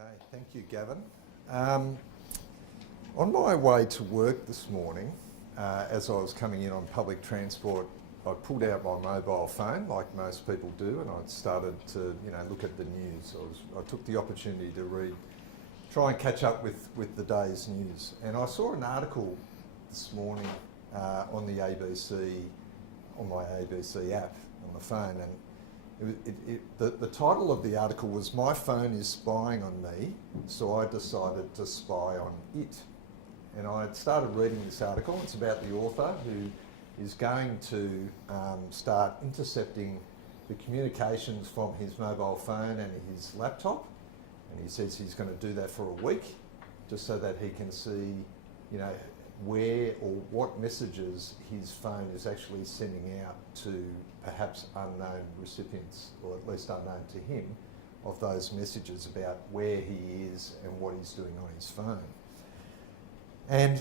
Okay, thank you, Gavin. On my way to work this morning, as I was coming in on public transport, I pulled out my mobile phone, like most people do, and I started to, look at the news. I took the opportunity to try and catch up with the day's news. And I saw an article this morning on the ABC, on my ABC app on the phone, and the title of the article was "My Phone is Spying on Me, so I decided to spy on it." And I had started reading this article. It's about the author who is going to start intercepting the communications from his mobile phone and his laptop. And he says he's going to do that for a week, just so that he can see, where or what messages his phone is actually sending out to perhaps unknown recipients, or at least unknown to him, of those messages about where he is and what he's doing on his phone. And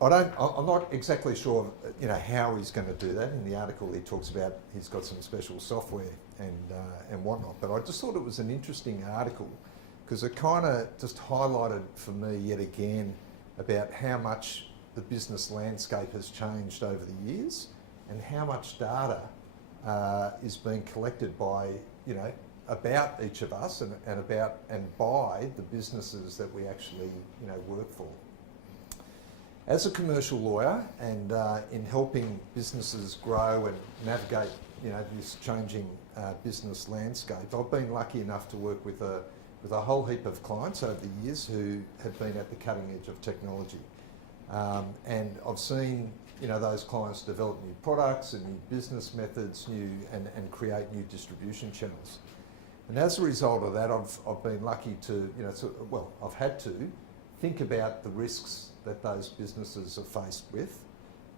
I'm not exactly sure, how he's going to do that. In the article, he talks about he's got some special software and whatnot. But I just thought it was an interesting article because it kind of just highlighted for me yet again about how much the business landscape has changed over the years and how much data is being collected by, about each of us and by the businesses that we actually, work for. As a commercial lawyer and in helping businesses grow and navigate, this changing business landscape, I've been lucky enough to work with a whole heap of clients over the years who have been at the cutting edge of technology. And I've seen, those clients develop new products and new business methods, and create new distribution channels. And as a result of that, I've been lucky to, I've had to think about the risks that those businesses are faced with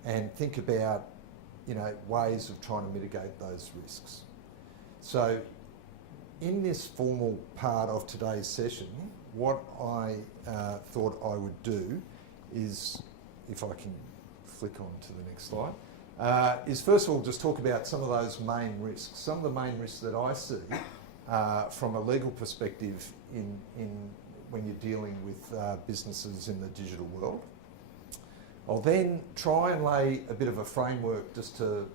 and think about, ways of trying to mitigate those risks. So in this formal part of today's session, what I thought I would do is, if I can flick on to the next slide, is first of all just talk about some of those main risks. Some of the main risks that I see from a legal perspective when you're dealing with businesses in the digital world. I'll then try and lay a bit of a framework just to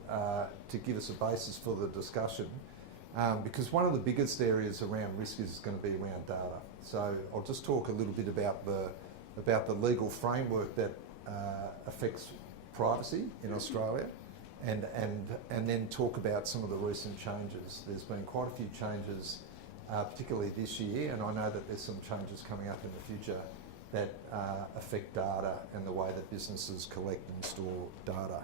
give us a basis for the discussion, because one of the biggest areas around risk is going to be around data. So I'll just talk a little bit about the legal framework that affects privacy in Australia, and then talk about some of the recent changes. There's been quite a few changes, particularly this year, and I know that there's some changes coming up in the future that affect data and the way that businesses collect and store data.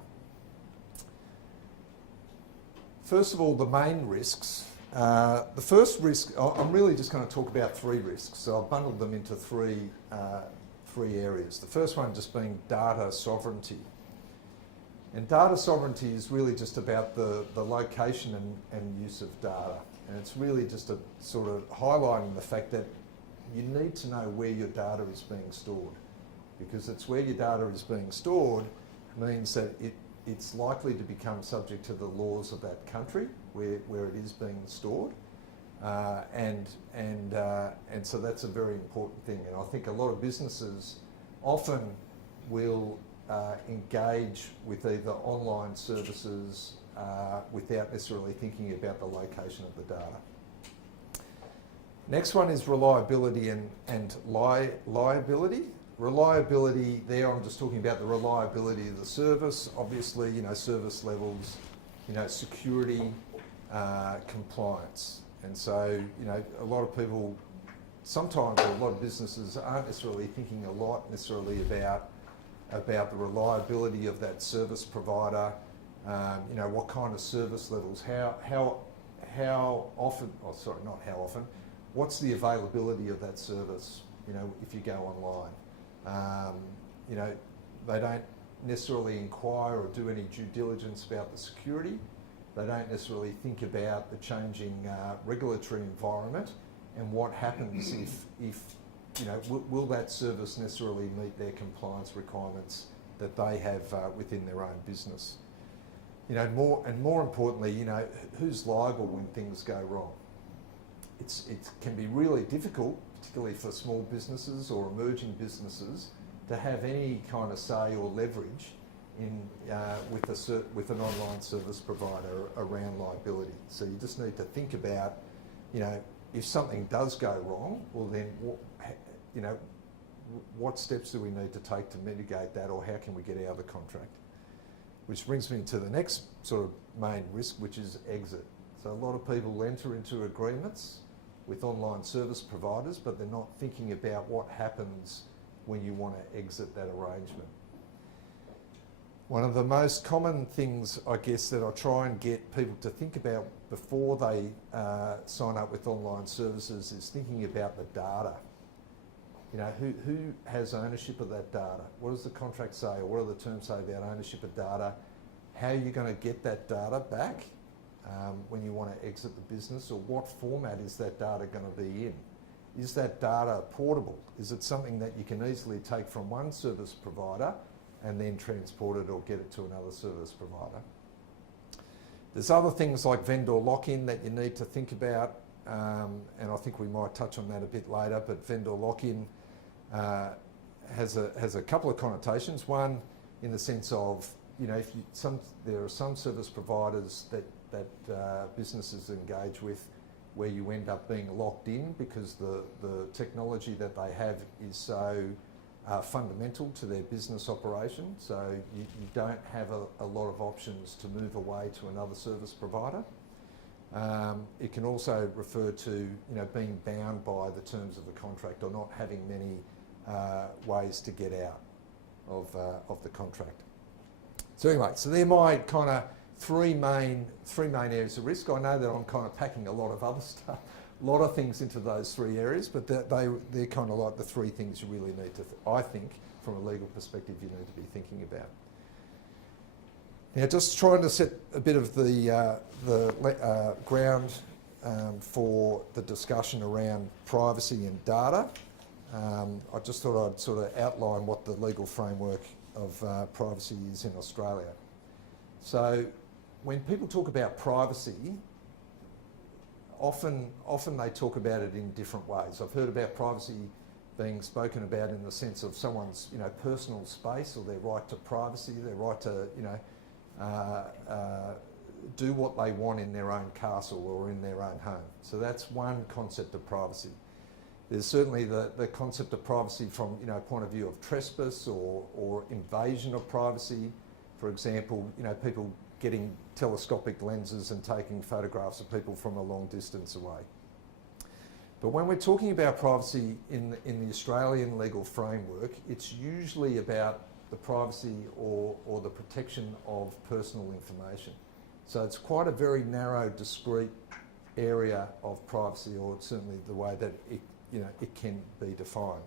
First of all, the main risks. The first risk, I'm really just going to talk about three risks. So I've bundled them into three areas. The first one just being data sovereignty. And data sovereignty is really just about the location and use of data. And it's really just a sort of highlighting the fact that you need to know where your data is being stored, because it's where your data is being stored means that it's likely to become subject to the laws of that country where it is being stored, and so that's a very important thing. And I think a lot of businesses often will engage with either online services without necessarily thinking about the location of the data. Next one is reliability and liability. Reliability, there I'm just talking about the reliability of the service, obviously, service levels, security, compliance. And so, a lot of people, sometimes a lot of businesses aren't necessarily thinking a lot necessarily about the reliability of that service provider, what kind of service levels, how often, not how often, what's the availability of that service, if you go online. They don't necessarily inquire or do any due diligence about the security. They don't necessarily think about the changing regulatory environment and what happens if will that service necessarily meet their compliance requirements that they have within their own business. More importantly, who's liable when things go wrong. It can be really difficult, particularly for small businesses or emerging businesses, to have any kind of say or leverage in with an online service provider around liability. So you just need to think about, you know, if something does go wrong, well then, you know, what steps do we need to take to mitigate that, or how can we get out of the contract? Which brings me to the next sort of main risk, which is exit. So a lot of people enter into agreements with online service providers, but they're not thinking about what happens when you want to exit that arrangement. One of the most common things, I guess, that I try and get people to think about before they sign up with online services is thinking about the data. You know, who has ownership of that data? What does the contract say, or what do the terms say about ownership of data? How are you going to get that data back when you want to exit the business, or what format is that data going to be in? Is that data portable? Is it something that you can easily take from one service provider and then transport it or get it to another service provider? There's other things like vendor lock-in that you need to think about, and I think we might touch on that a bit later, but vendor lock-in has a couple of connotations. One, in the sense of, you know, there are some service providers that businesses engage with where you end up being locked in because the technology that they have is so fundamental to their business operation. So you don't have a lot of options to move away to another service provider. It can also refer to, you know, being bound by the terms of the contract, or not having many ways to get out of the contract. So anyway, so they're my kind of three main areas of risk. I know that I'm kind of packing a lot of other stuff, a lot of things into those three areas, but they're kind of like the three things you really need to, I think, from a legal perspective, you need to be thinking about. Now, just trying to set a bit of the ground for the discussion around privacy and data. I just thought I'd sort of outline what the legal framework of privacy is in Australia. So, when people talk about privacy, often they talk about it in different ways. I've heard about privacy being spoken about in the sense of someone's, you know, personal space, or their right to privacy, their right to, you know, do what they want in their own castle or in their own home. So that's one concept of privacy. There's certainly the concept of privacy from, you know, point of view of trespass or invasion of privacy. For example, you know, people getting telescopic lenses and taking photographs of people from a long distance away. But when we're talking about privacy in the Australian legal framework, it's usually about the privacy or the protection of personal information. So it's quite a very narrow, discrete area of privacy, or certainly the way that it can be defined.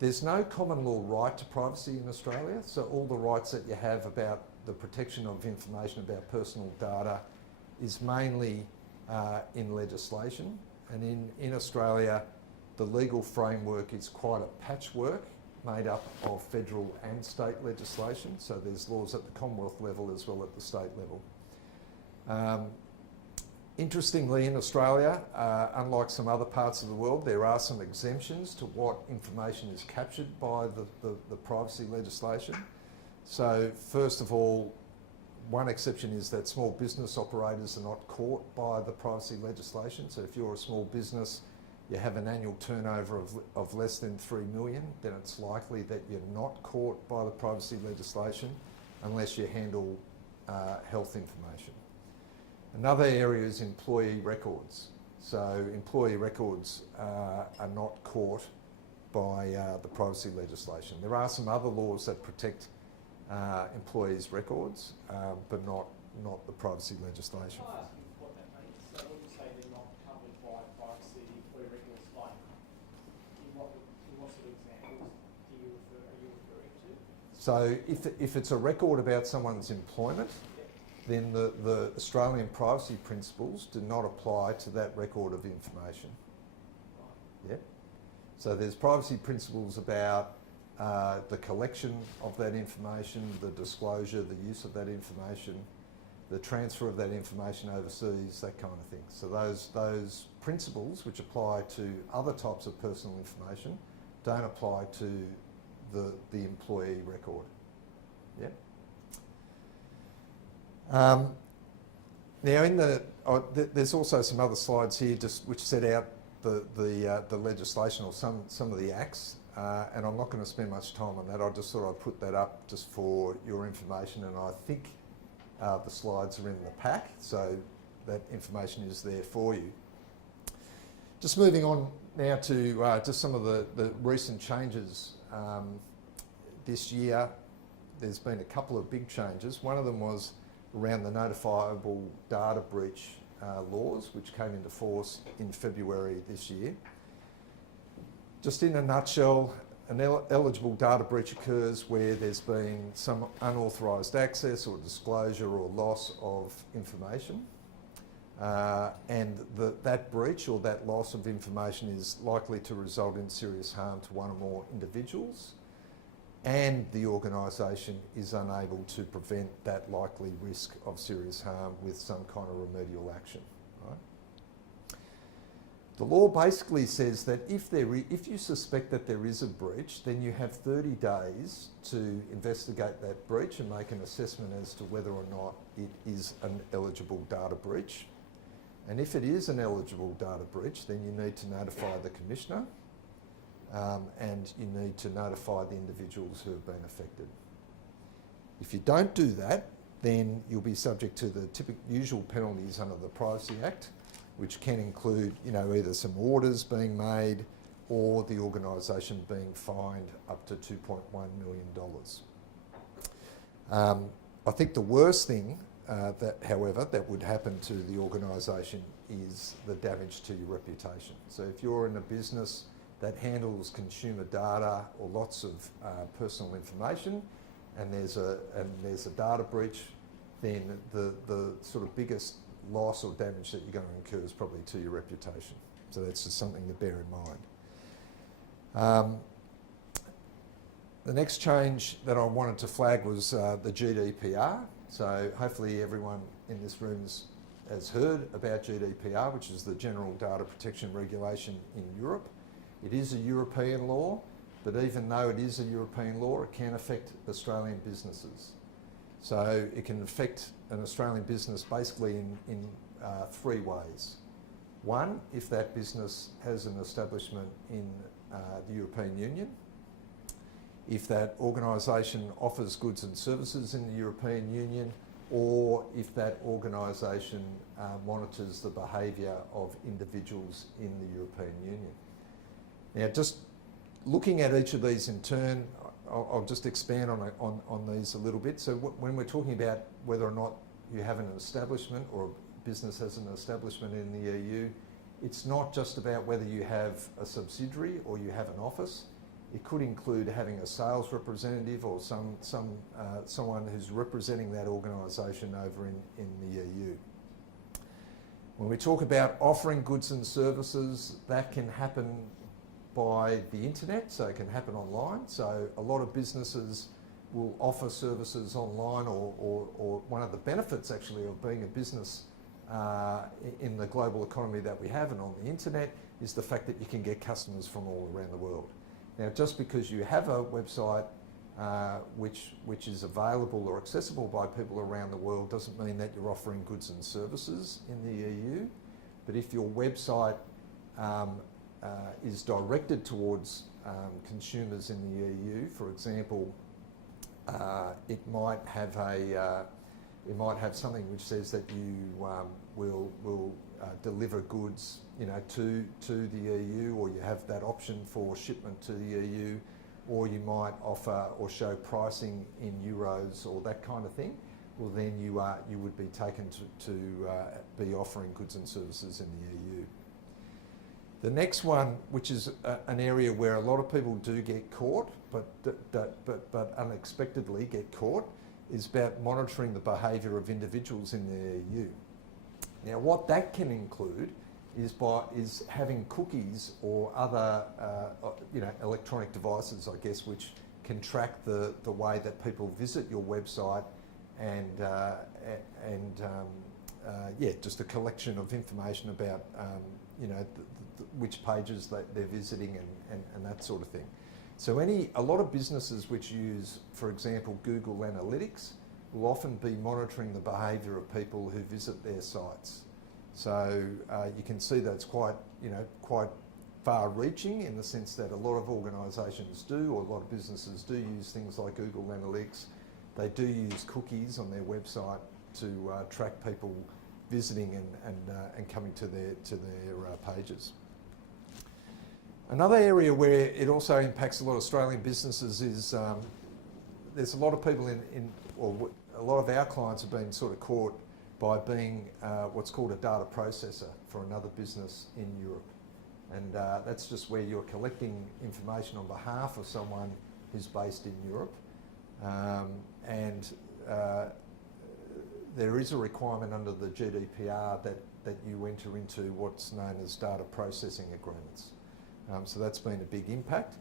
There's no common law right to privacy in Australia, so all the rights that you have about the protection of information about personal data is mainly in legislation. And in Australia, the legal framework is quite a patchwork made up of federal and state legislation. So there's laws at the Commonwealth level as well at the state level. Interestingly, in Australia, unlike some other parts of the world, there are some exemptions to what information is captured by the privacy legislation. So first of all, one exception is that small business operators are not caught by the privacy legislation. So if you're a small business, you have an annual turnover of less than 3 million, then it's likely that you're not caught by the privacy legislation unless you handle health information. Another area is employee records. So employee records are not caught by the privacy legislation. There are some other laws that protect employees' records, but not the privacy legislation. Can I ask you what that means? So when you say they're not covered by privacy employee records, like in what sort of examples are you referring to? So if it's a record about someone's employment, then the Australian privacy principles do not apply to that record of information. Right. Yeah. So there's privacy principles about the collection of that information, the disclosure, the use of that information, the transfer of that information overseas, that kind of thing. So those principles which apply to other types of personal information don't apply to the employee record. Yeah. Now, there's also some other slides here just which set out the legislation or some of the acts, and I'm not going to spend much time on that. I just thought I'd put that up just for your information, and I think the slides are in the pack, so that information is there for you. Just moving on now to just some of the recent changes this year. There's been a couple of big changes. One of them was around the notifiable data breach laws, which came into force in February this year. Just in a nutshell, an eligible data breach occurs where there's been some unauthorised access or disclosure or loss of information. And that breach or that loss of information is likely to result in serious harm to one or more individuals, and the organisation is unable to prevent that likely risk of serious harm with some kind of remedial action. Right? The law basically says that if you suspect that there is a breach, then you have 30 days to investigate that breach and make an assessment as to whether or not it is an eligible data breach. And if it is an eligible data breach, then you need to notify the Commissioner, and you need to notify the individuals who have been affected. If you don't do that, then you'll be subject to the usual penalties under the Privacy Act, which can include, either some orders being made or the organisation being fined up to $2.1 million. I think the worst thing however, that would happen to the organisation is the damage to your reputation. So if you're in a business that handles consumer data or lots of personal information, and there's a data breach, then the sort of biggest loss or damage that you're going to incur is probably to your reputation. So that's just something to bear in mind. The next change that I wanted to flag was the GDPR. So hopefully everyone in this room has heard about GDPR, which is the General Data Protection Regulation in Europe. It is a European law, but even though it is a European law, it can affect Australian businesses. So it can affect an Australian business basically in three ways. One, if that business has an establishment in the European Union. If that organisation offers goods and services in the European Union, or if that organisation monitors the behaviour of individuals in the European Union. Now, just looking at each of these in turn, I'll just expand on these a little bit. So when we're talking about whether or not you have an establishment or a business has an establishment in the EU, it's not just about whether you have a subsidiary or you have an office. It could include having a sales representative or someone who's representing that organisation over in the EU. When we talk about offering goods and services, that can happen by the internet, so it can happen online. So a lot of businesses will offer services online, or one of the benefits actually of being a business in the global economy that we have and on the internet is the fact that you can get customers from all around the world. Now, just because you have a website which is available or accessible by people around the world doesn't mean that you're offering goods and services in the EU. But if your website is directed towards consumers in the EU, for example, it might have something which says that you will deliver goods, to the EU, or you have that option for shipment to the EU, or you might offer or show pricing in euros or that kind of thing. Well, then you would be taken to be offering goods and services in the EU. The next one, which is an area where a lot of people do get caught, but unexpectedly get caught, is about monitoring the behaviour of individuals in the EU. Now, what that can include is having cookies or other electronic devices, I guess, which can track the way that people visit your website and just a collection of information about which pages they're visiting and that sort of thing. So a lot of businesses which use, for example, Google Analytics will often be monitoring the behaviour of people who visit their sites. So you can see that it's quite far-reaching in the sense that a lot of organisations do, or a lot of businesses do use things like Google Analytics. They do use cookies on their website to track people visiting and coming to their pages. Another area where it also impacts a lot of Australian businesses is there's a lot of people or a lot of our clients have been sort of caught by being what's called a data processor for another business in Europe. And that's just where you're collecting information on behalf of someone who's based in Europe. There is a requirement under the GDPR that you enter into what's known as data processing agreements. So that's been a big impact.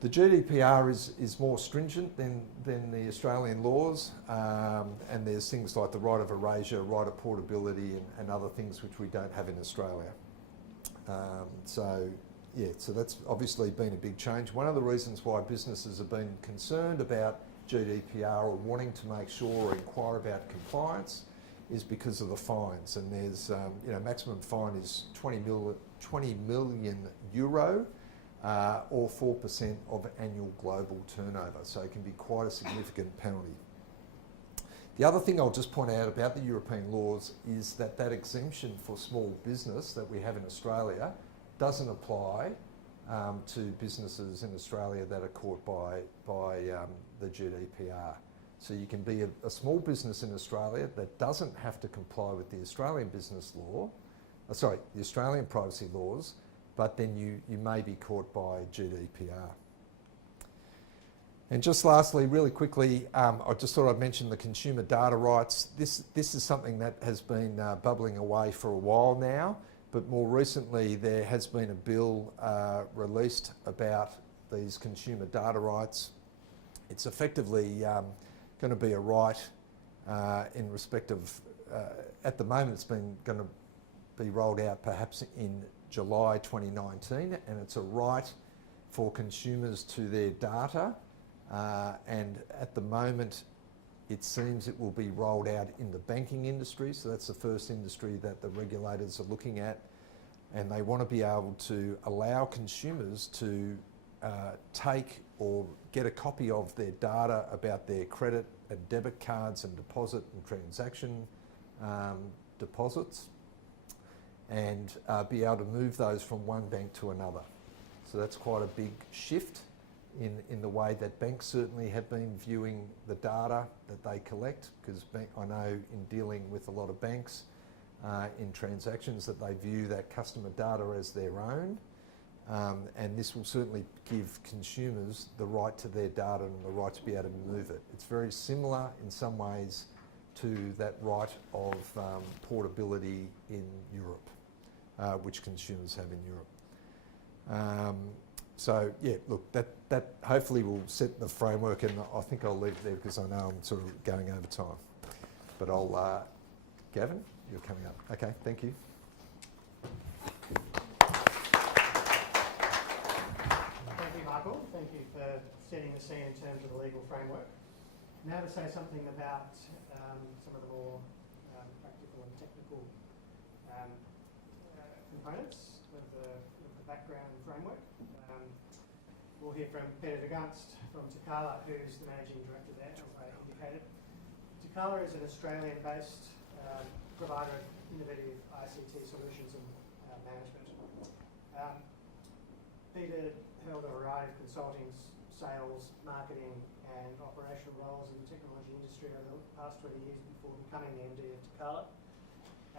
The GDPR is more stringent than the Australian laws, and there's things like the right of erasure, right of portability, and other things which we don't have in Australia. So that's obviously been a big change. One of the reasons why businesses have been concerned about GDPR or wanting to make sure or inquire about compliance is because of the fines. And there's, maximum fine is 20 million euro or 4% of annual global turnover. So it can be quite a significant penalty. The other thing I'll just point out about the European laws is that exemption for small business that we have in Australia doesn't apply to businesses in Australia that are caught by the GDPR. So you can be a small business in Australia that doesn't have to comply with the Australian business law, the Australian privacy laws, but then you may be caught by GDPR. And just lastly, really quickly, I just thought I'd mention the consumer data rights. This is something that has been bubbling away for a while now, but more recently there has been a bill released about these consumer data rights. It's effectively going to be a right in respect of, at the moment it's going to be rolled out perhaps in July 2019, and it's a right for consumers to their data. And at the moment, it seems it will be rolled out in the banking industry. So that's the first industry that the regulators are looking at. And they want to be able to allow consumers to take or get a copy of their data about their credit and debit cards and deposit and transaction deposits, and be able to move those from one bank to another. So that's quite a big shift in the way that banks certainly have been viewing the data that they collect, because I know in dealing with a lot of banks in transactions that they view that customer data as their own, and this will certainly give consumers the right to their data and the right to be able to move it. It's very similar in some ways to that right of portability in Europe, which consumers have in Europe. So yeah, look, that hopefully will set the framework, and I think I'll leave it there because I know I'm sort of going over time. But Gavin, you're coming up. Okay, thank you. Thank you, Michael. Thank you for setting the scene in terms of the legal framework. Now to say something about some of the more practical and technical components of the background framework. We'll hear from Peter de Gunst from Takala, who's the Managing Director there, as I indicated. Takala is an Australian-based provider of innovative ICT solutions and management. Peter held a variety of consulting, sales, marketing and operational roles in the technology industry over the past 20 years before becoming the MD of Takala.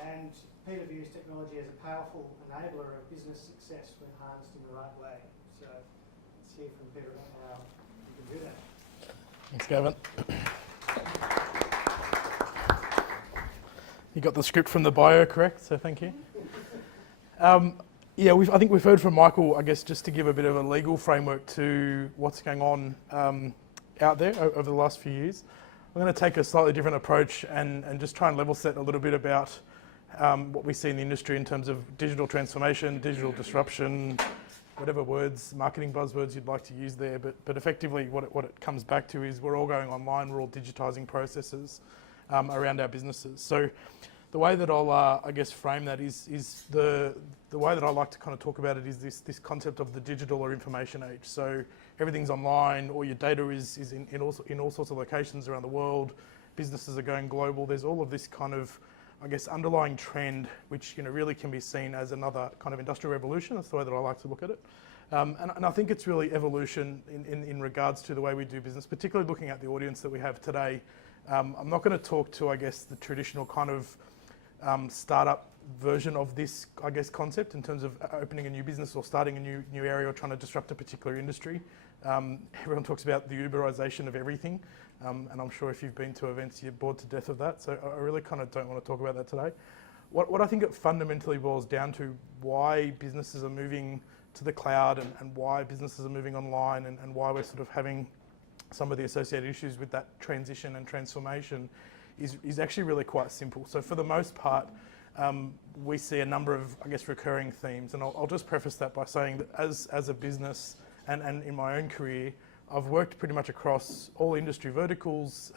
And Peter views technology as a powerful enabler of business success when harnessed in the right way. So let's hear from Peter about how you can do that. Thanks, Gavin. You got the script from the bio correct, so thank you. Yeah, I think we've heard from Michael, I guess, just to give a bit of a legal framework to what's going on out there over the last few years. I'm going to take a slightly different approach and just try and level set a little bit about what we see in the industry in terms of digital transformation, digital disruption, whatever words, marketing buzzwords you'd like to use there, but effectively what it comes back to is we're all going online, we're all digitising processes around our businesses. So the way that I'll, I guess, frame that is the way that I like to kind of talk about it is this concept of the digital or information age. So everything's online, all your data is in all sorts of locations around the world. Businesses are going global. There's all of this kind of, I guess, underlying trend, which really can be seen as another kind of industrial revolution. That's the way that I like to look at it. And I think it's really evolution in regards to the way we do business, particularly looking at the audience that we have today. I'm not going to talk to, I guess, the traditional kind of startup version of this, I guess, concept in terms of opening a new business or starting a new area or trying to disrupt a particular industry. Everyone talks about the Uberization of everything, and I'm sure if you've been to events, you're bored to death of that. So I really kind of don't want to talk about that today. What I think it fundamentally boils down to, why businesses are moving to the cloud and why businesses are moving online and why we're sort of having some of the associated issues with that transition and transformation is actually really quite simple. So for the most part, we see a number of, I guess, recurring themes. And I'll just preface that by saying that as a business and in my own career, I've worked pretty much across all industry verticals.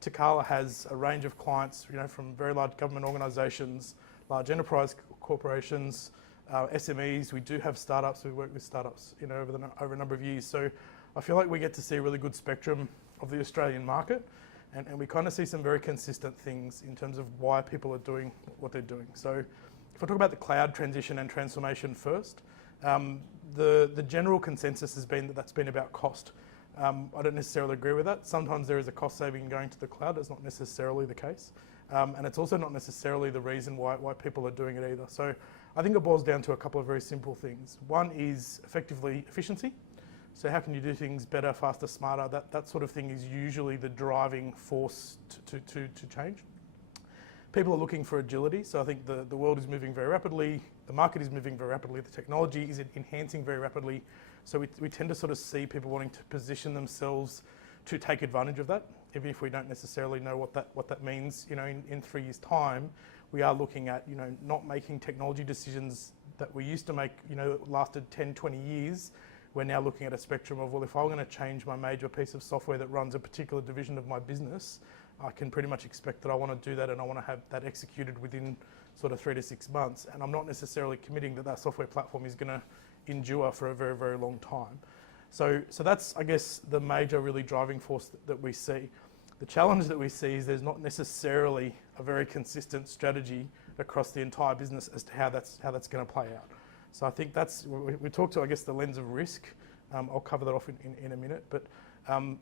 Takala has a range of clients, from very large government organisations, large enterprise corporations, SMEs. We do have startups. We work with startups, over a number of years. So I feel like we get to see a really good spectrum of the Australian market. And we kind of see some very consistent things in terms of why people are doing what they're doing. So if I talk about the cloud transition and transformation first, the general consensus has been that that's been about cost. I don't necessarily agree with that. Sometimes there is a cost saving going to the cloud. That's not necessarily the case. And it's also not necessarily the reason why people are doing it either. So I think it boils down to a couple of very simple things. One is effectively efficiency. So how can you do things better, faster, smarter? That sort of thing is usually the driving force to change. People are looking for agility. So I think the world is moving very rapidly. The market is moving very rapidly. The technology is enhancing very rapidly. So we tend to sort of see people wanting to position themselves to take advantage of that, even if we don't necessarily know what that means. In 3 years' time, we are looking at not making technology decisions that we used to make. Lasted 10, 20 years. We're now looking at a spectrum of, well, if I'm going to change my major piece of software that runs a particular division of my business, I can pretty much expect that I want to do that and I want to have that executed within sort of 3 to 6 months. And I'm not necessarily committing that software platform is going to endure for a very, very long time. So that's, I guess, the major really driving force that we see. The challenge that we see is there's not necessarily a very consistent strategy across the entire business as to how that's going to play out. So I think we talk to, I guess, the lens of risk. I'll cover that off in a minute, but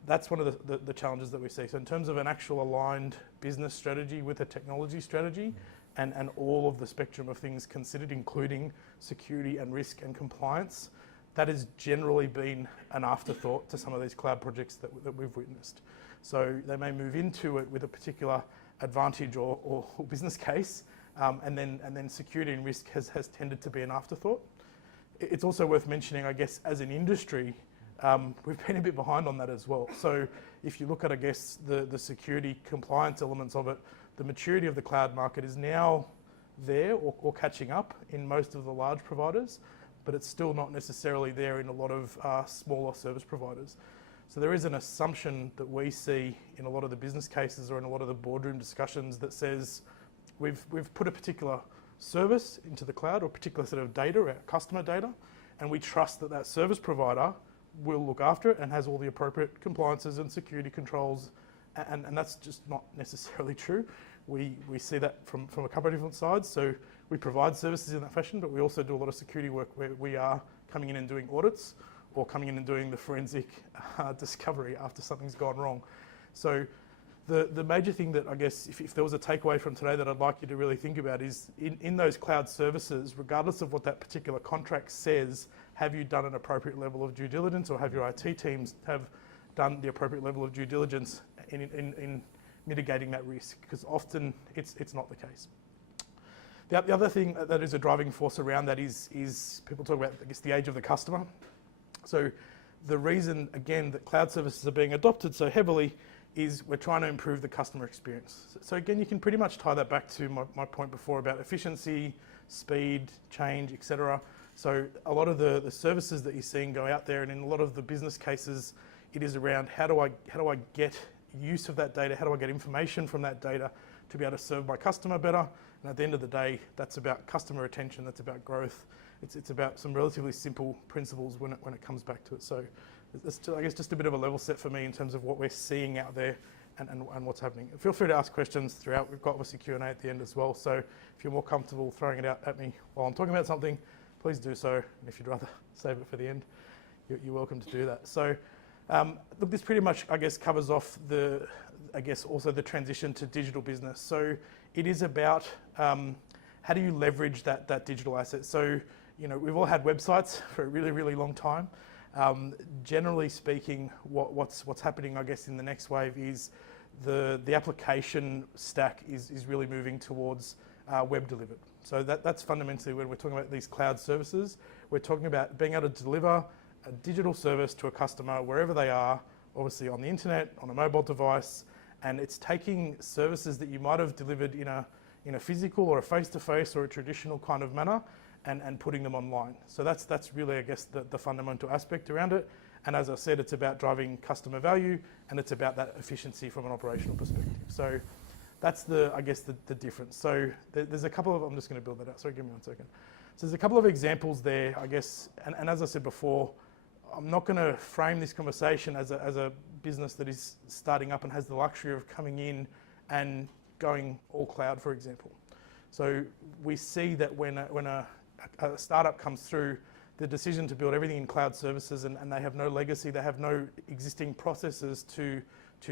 that's one of the challenges that we see. So in terms of an actual aligned business strategy with a technology strategy and all of the spectrum of things considered, including security and risk and compliance, that has generally been an afterthought to some of these cloud projects that we've witnessed. So they may move into it with a particular advantage or business case, and then security and risk has tended to be an afterthought. It's also worth mentioning, I guess, as an industry, we've been a bit behind on that as well. So if you look at, I guess, the security compliance elements of it, the maturity of the cloud market is now there or catching up in most of the large providers, but it's still not necessarily there in a lot of smaller service providers. So there is an assumption that we see in a lot of the business cases or in a lot of the boardroom discussions that says we've put a particular service into the cloud or a particular set of data, our customer data, and we trust that service provider will look after it and has all the appropriate compliances and security controls, and that's just not necessarily true. We see that from a couple of different sides. So we provide services in that fashion, but we also do a lot of security work where we are coming in and doing audits or coming in and doing the forensic discovery after something's gone wrong. So the major thing that, I guess, if there was a takeaway from today that I'd like you to really think about is in those cloud services, regardless of what that particular contract says, have you done an appropriate level of due diligence, or have your IT teams have done the appropriate level of due diligence in mitigating that risk? Because often it's not the case. The other thing that is a driving force around that is people talk about, I guess, the age of the customer. So the reason, again, that cloud services are being adopted so heavily is we're trying to improve the customer experience. So again, you can pretty much tie that back to my point before about efficiency, speed, change, etc. So a lot of the services that you're seeing go out there, and in a lot of the business cases, it is around how do I get use of that data, how do I get information from that data to be able to serve my customer better. And at the end of the day, that's about customer retention, that's about growth. It's about some relatively simple principles when it comes back to it. So that's, I guess, just a bit of a level set for me in terms of what we're seeing out there and what's happening. Feel free to ask questions throughout. We've got obviously Q&A at the end as well. So if you're more comfortable throwing it out at me while I'm talking about something, please do so. And if you'd rather save it for the end, you're welcome to do that. So look, this pretty much, I guess, covers off also the transition to digital business. So it is about how do you leverage that digital asset. So, you know, we've all had websites for a really, really long time. Generally speaking, what's happening, I guess, in the next wave is the application stack is really moving towards web delivered. So that's fundamentally when we're talking about these cloud services. We're talking about being able to deliver a digital service to a customer wherever they are, obviously on the internet, on a mobile device, and it's taking services that you might have delivered in a physical or a face-to-face or a traditional kind of manner and putting them online. So that's really, I guess, the fundamental aspect around it. And as I said, it's about driving customer value, and it's about that efficiency from an operational perspective. So that's I guess the difference. So there's a couple of, I'm just going to build that out. Sorry, give me 1 second. So there's a couple of examples there, I guess, and as I said before, I'm not going to frame this conversation as a business that is starting up and has the luxury of coming in and going all cloud, for example. So we see that when a startup comes through, the decision to build everything in cloud services and they have no legacy, they have no existing processes to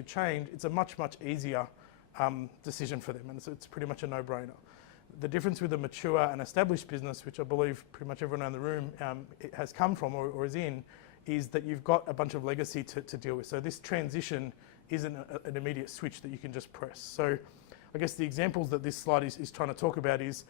change, it's a much easier decision for them, and it's pretty much a no-brainer. The difference with a mature and established business, which I believe pretty much everyone in the room has come from or is in, is that you've got a bunch of legacy to deal with. So this transition isn't an immediate switch that you can just press. So I guess the examples that this slide is trying to talk about is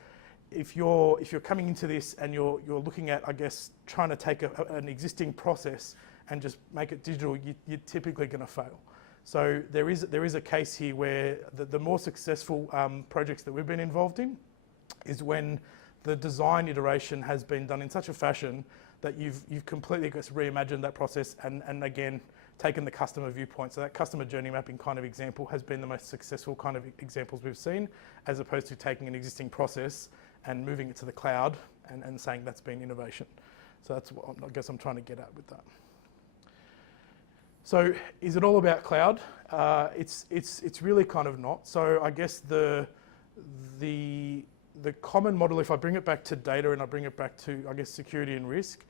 if you're coming into this and you're looking at, I guess, trying to take an existing process and just make it digital, you're typically going to fail. So there is a case here where the more successful projects that we've been involved in is when the design iteration has been done in such a fashion that you've completely, I guess, reimagined that process and again taken the customer viewpoint. So that customer journey mapping kind of example has been the most successful kind of examples we've seen, as opposed to taking an existing process and moving it to the cloud and saying that's been innovation. So that's what I guess I'm trying to get at with that. So is it all about cloud? It's really kind of not. So I guess the common model, if I bring it back to data and I bring it back to, I guess, security and risk,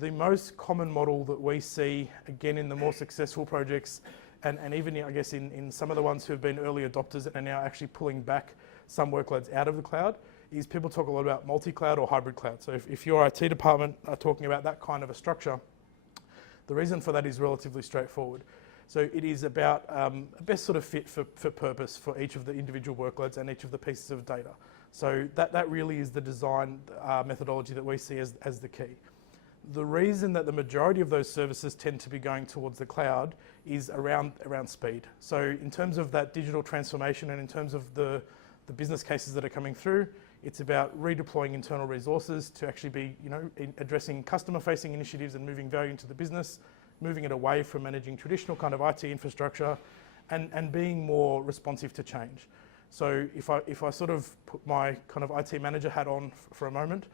the most common model that we see, again, in the more successful projects, and even, I guess, in some of the ones who have been early adopters and are now actually pulling back some workloads out of the cloud, is people talk a lot about multi-cloud or hybrid cloud. So if your IT department are talking about that kind of a structure, the reason for that is relatively straightforward. So it is about a best sort of fit for purpose for each of the individual workloads and each of the pieces of data. So that really is the design methodology that we see as the key. The reason that the majority of those services tend to be going towards the cloud is around speed. So in terms of that digital transformation and in terms of the business cases that are coming through, it's about redeploying internal resources to actually be, addressing customer-facing initiatives and moving value into the business, moving it away from managing traditional kind of IT infrastructure and being more responsive to change. So if I sort of put my kind of IT manager hat on for a moment,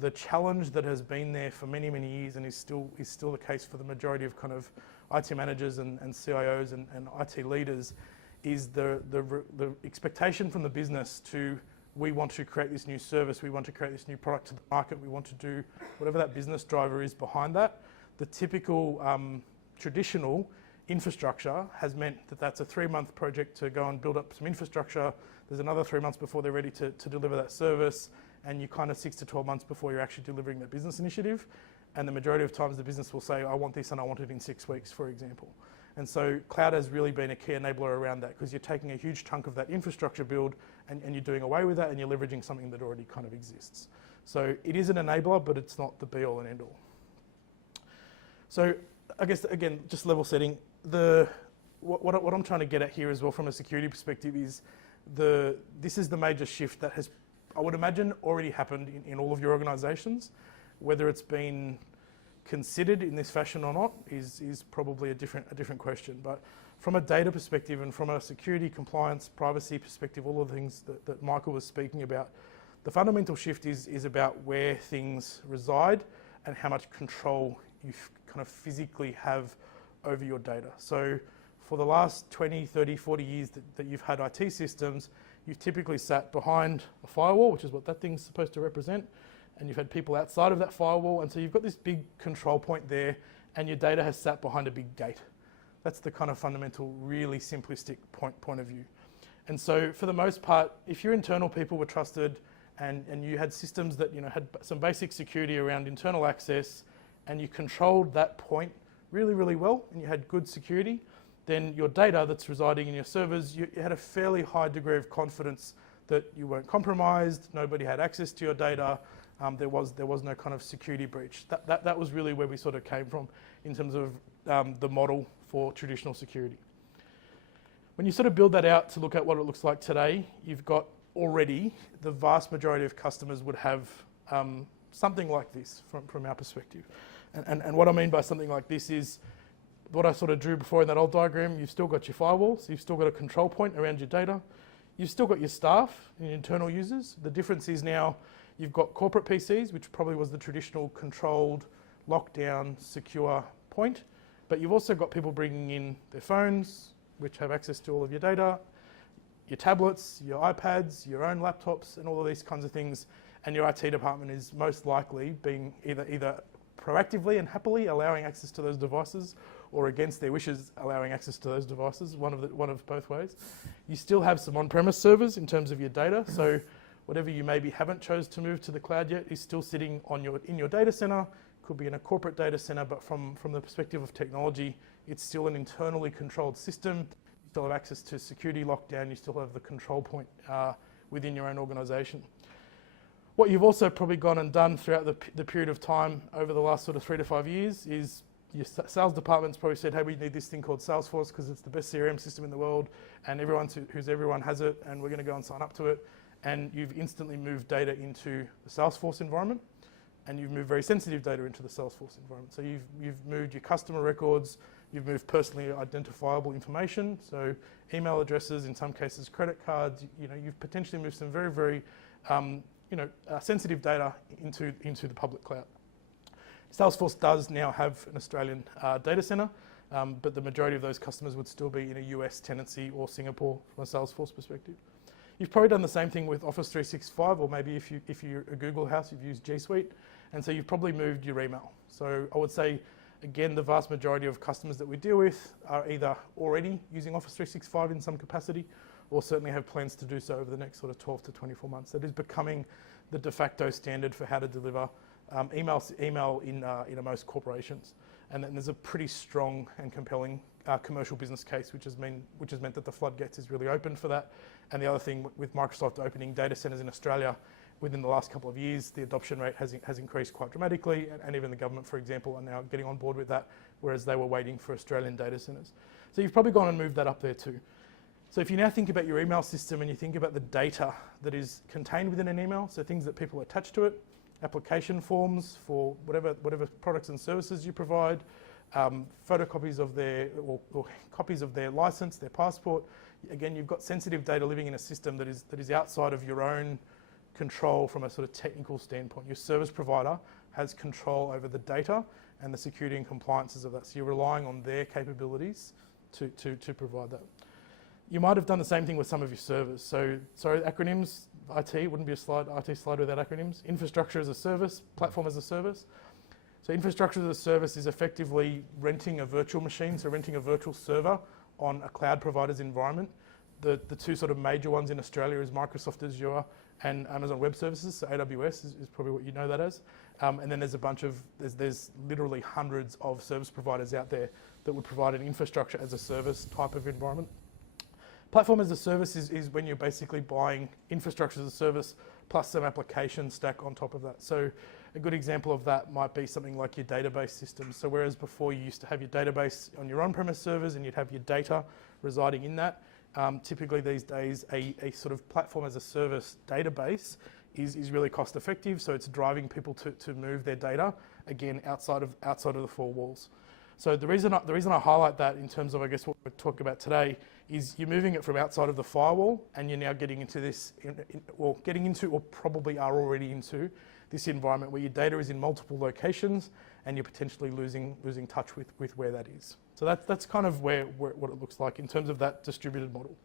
the challenge that has been there for many years and is still the case for the majority of kind of IT managers and CIOs and IT leaders is the expectation from the business to, we want to create this new service, we want to create this new product to the market, we want to do whatever that business driver is behind that. The typical traditional infrastructure has meant that that's a 3-month project to go and build up some infrastructure. There's another 3 months before they're ready to deliver that service, and you kind of 6 to 12 months before you're actually delivering that business initiative. And the majority of times the business will say, I want this and I want it in 6 weeks, for example. And so cloud has really been a key enabler around that, because you're taking a huge chunk of that infrastructure build and you're doing away with that and you're leveraging something that already kind of exists. So it is an enabler, but it's not the be all and end all. So I guess, again, just level setting, the what I'm trying to get at here as well from a security perspective is this is the major shift that has, I would imagine, already happened in all of your organisations. Whether it's been considered in this fashion or not is probably a different question. But from a data perspective and from a security, compliance, privacy perspective, all of the things that Michael was speaking about, the fundamental shift is about where things reside and how much control you kind of physically have over your data. So for the last 20, 30, 40 years that you've had IT systems, you've typically sat behind a firewall, which is what that thing's supposed to represent, and you've had people outside of that firewall, and so you've got this big control point there, and your data has sat behind a big gate. That's the kind of fundamental, really simplistic point of view. And so for the most part, if your internal people were trusted and you had systems that had some basic security around internal access, and you controlled that point really, really well, and you had good security, then your data that's residing in your servers, you had a fairly high degree of confidence that you weren't compromised, nobody had access to your data, there was no kind of security breach. That was really where we sort of came from in terms of the model for traditional security. When you sort of build that out to look at what it looks like today, you've got already the vast majority of customers would have something like this from our perspective. And what I mean by something like this is what I sort of drew before in that old diagram. You've still got your firewall, so you've still got a control point around your data. You've still got your staff and your internal users. The difference is now you've got corporate PCs, which probably was the traditional controlled, lockdown, secure point. But you've also got people bringing in their phones, which have access to all of your data, your tablets, your iPads, your own laptops, and all of these kinds of things. And your IT department is most likely being either proactively and happily allowing access to those devices, or against their wishes allowing access to those devices, one of both ways. You still have some on-premise servers in terms of your data, so whatever you maybe haven't chose to move to the cloud yet is still sitting in your data center, could be in a corporate data center, but from the perspective of technology, it's still an internally controlled system. You still have access to security lockdown, you still have the control point within your own organization. What you've also probably gone and done throughout the period of time over the last sort of 3 to 5 years is your sales department's probably said, hey, we need this thing called Salesforce because it's the best CRM system in the world, and everyone has it, and we're going to go and sign up to it. And you've instantly moved data into the Salesforce environment, and you've moved very sensitive data into the Salesforce environment. So you've moved your customer records, you've moved personally identifiable information, so email addresses, in some cases credit cards. You've potentially moved some very, very sensitive data into the public cloud. Salesforce does now have an Australian data center, but the majority of those customers would still be in a US tenancy or Singapore from a Salesforce perspective. You've probably done the same thing with Office 365, or maybe if you're a Google house, you've used G Suite, and so you've probably moved your email. So I would say, again, the vast majority of customers that we deal with are either already using Office 365 in some capacity, or certainly have plans to do so over the next sort of 12 to 24 months. That is becoming the de facto standard for how to deliver email in most corporations. And then there's a pretty strong and compelling commercial business case, which has meant that the floodgates is really open for that. And the other thing, with Microsoft opening data centers in Australia within the last couple of years, the adoption rate has increased quite dramatically, and even the government, for example, are now getting on board with that, whereas they were waiting for Australian data centers. So you've probably gone and moved that up there too. So if you now think about your email system and you think about the data that is contained within an email, so things that people attach to it, application forms for whatever products and services you provide, photocopies of or copies of their license, their passport. Again, you've got sensitive data living in a system that is outside of your own control from a sort of technical standpoint. Your service provider has control over the data and the security and compliances of that. So you're relying on their capabilities to provide that. You might have done the same thing with some of your servers. So acronyms, IT wouldn't be a IT slide without acronyms. Infrastructure as a service, platform as a service. So infrastructure as a service is effectively renting a virtual machine, so renting a virtual server on a cloud provider's environment. The two sort of major ones in Australia is Microsoft Azure and Amazon Web Services, so AWS is probably what you know that as. And then there's literally hundreds of service providers out there that would provide an infrastructure as a service type of environment. Platform as a service is when you're basically buying infrastructure as a service plus some application stack on top of that. So A good example of that might be something like your database system. So whereas before you used to have your database on your on-premise servers and you'd have your data residing in that, typically these days a sort of platform as a service database is really cost effective. So it's driving people to move their data, again, outside of the four walls. So the reason I highlight that in terms of, I guess, what we're talking about today is you're moving it from outside of the firewall and you're now getting into this, or probably are already into this environment where your data is in multiple locations and you're potentially losing touch with where that is. So that's kind of what it looks like in terms of that distributed model.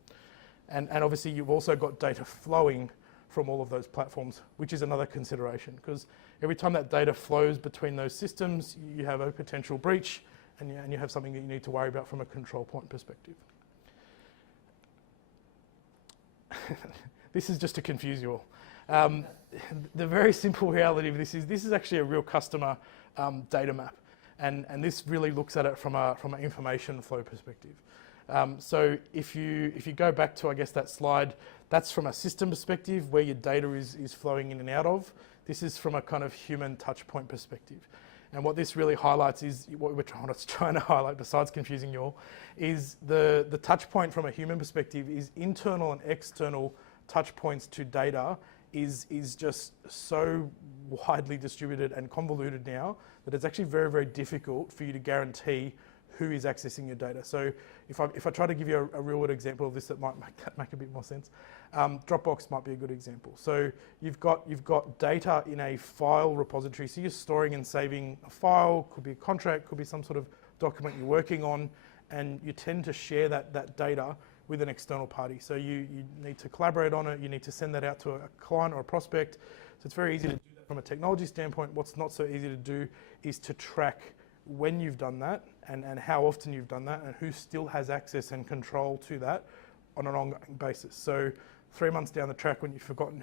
And obviously you've also got data flowing from all of those platforms, which is another consideration, because every time that data flows between those systems, you have a potential breach and you have something that you need to worry about from a control point perspective. This is just to confuse you all. The very simple reality of this is actually a real customer data map, and this really looks at it from an information flow perspective. So if you go back to, I guess, that slide, that's from a system perspective where your data is flowing in and out of. This is from a kind of human touch point perspective. And what this really highlights is, what we're trying to highlight, besides confusing you all, is the touch point from a human perspective is internal and external touch points to data is just so widely distributed and convoluted now that it's actually very, very difficult for you to guarantee who is accessing your data. So if I try to give you a real world example of this that might make a bit more sense, Dropbox might be a good example. So you've got data in a file repository. So you're storing and saving a file, could be a contract, could be some sort of document you're working on, and you tend to share that data with an external party. So you need to collaborate on it, you need to send that out to a client or a prospect. So it's very easy to do that from a technology standpoint. What's not so easy to do is to track when you've done that and how often you've done that and who still has access and control to that on an ongoing basis. So 3 months down the track, when you've forgotten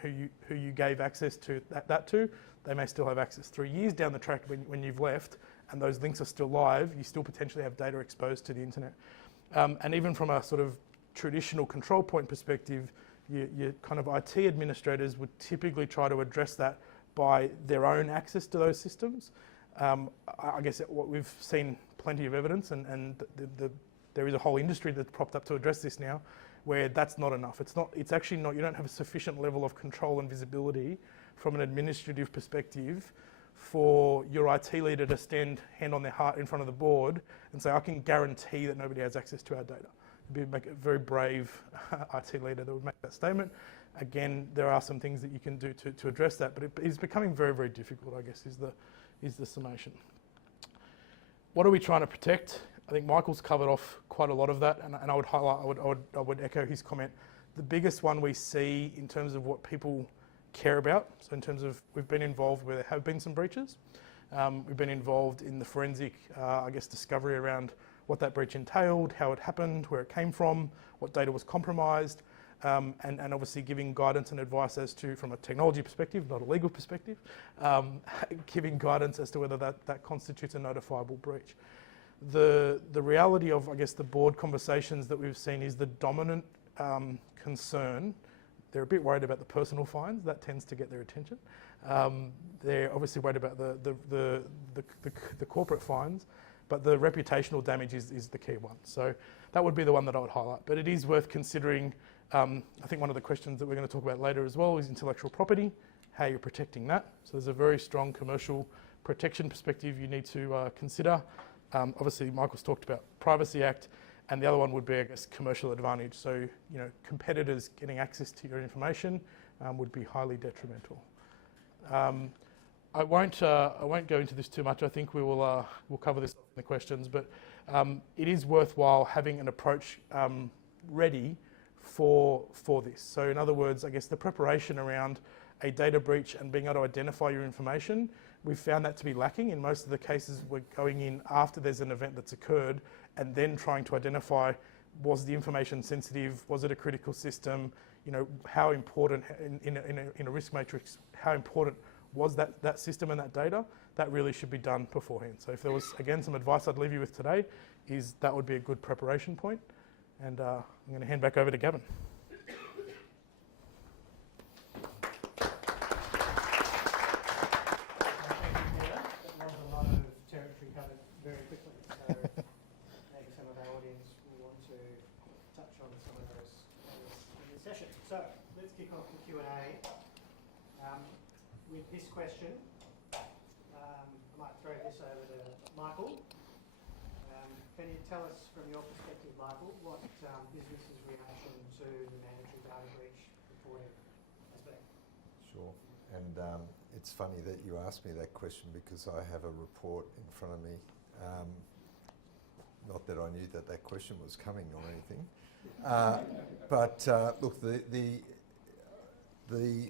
who you gave access to that to, they may still have access. 3 years down the track, when you've left and those links are still live, you still potentially have data exposed to the internet. And even from a sort of traditional control point perspective, your kind of IT administrators would typically try to address that by their own access to those systems. I guess what we've seen plenty of evidence, and there is a whole industry that's propped up to address this now, where that's not enough. It's actually not. You don't have a sufficient level of control and visibility from an administrative perspective for your IT leader to stand hand on their heart in front of the board and say, I can guarantee that nobody has access to our data. It'd be a very brave IT leader that would make that statement. Again, there are some things that you can do to address that, but it is becoming very, very difficult, I guess, is the summation. What are we trying to protect? I think Michael's covered off quite a lot of that, and I would highlight, I would echo his comment. The biggest one we see in terms of what people care about, so in terms of we've been involved where there have been some breaches, we've been involved in the forensic, I guess, discovery around what that breach entailed, how it happened, where it came from, what data was compromised, and obviously giving guidance and advice as to, from a technology perspective, not a legal perspective, giving guidance as to whether that constitutes a notifiable breach. The reality of, I guess, the board conversations that we've seen is the dominant concern. They're a bit worried about the personal fines. That tends to get their attention. They're obviously worried about the corporate fines, but the reputational damage is the key one. So that would be the one that I would highlight. But it is worth considering. I think one of the questions that we're going to talk about later as well is intellectual property, how you're protecting that. So there's a very strong commercial protection perspective you need to consider. Obviously, Michael's talked about Privacy Act, and the other one would be, I guess, commercial advantage. So, competitors getting access to your information would be highly detrimental. I won't go into this too much. I think we'll cover this in the questions, but it is worthwhile having an approach ready for this. So, in other words, I guess the preparation around a data breach and being able to identify your information, we've found that to be lacking. In most of the cases, we're going in after there's an event that's occurred and then trying to identify, was the information sensitive, was it a critical system, how important, in a risk matrix, how important was that system and that data? That really should be done beforehand. So if there was, again, some advice I'd leave you with today, is that would be a good preparation point. And I'm going to hand back over to Gavin. kick off the Q&A with this question. I might throw this over to Michael. Can you tell us from your perspective, Michael, what business's reaction to the mandatory data breach reporting has been? Sure. And it's funny that you asked me that question because I have a report in front of me. Not that I knew that that question was coming or anything. But look, the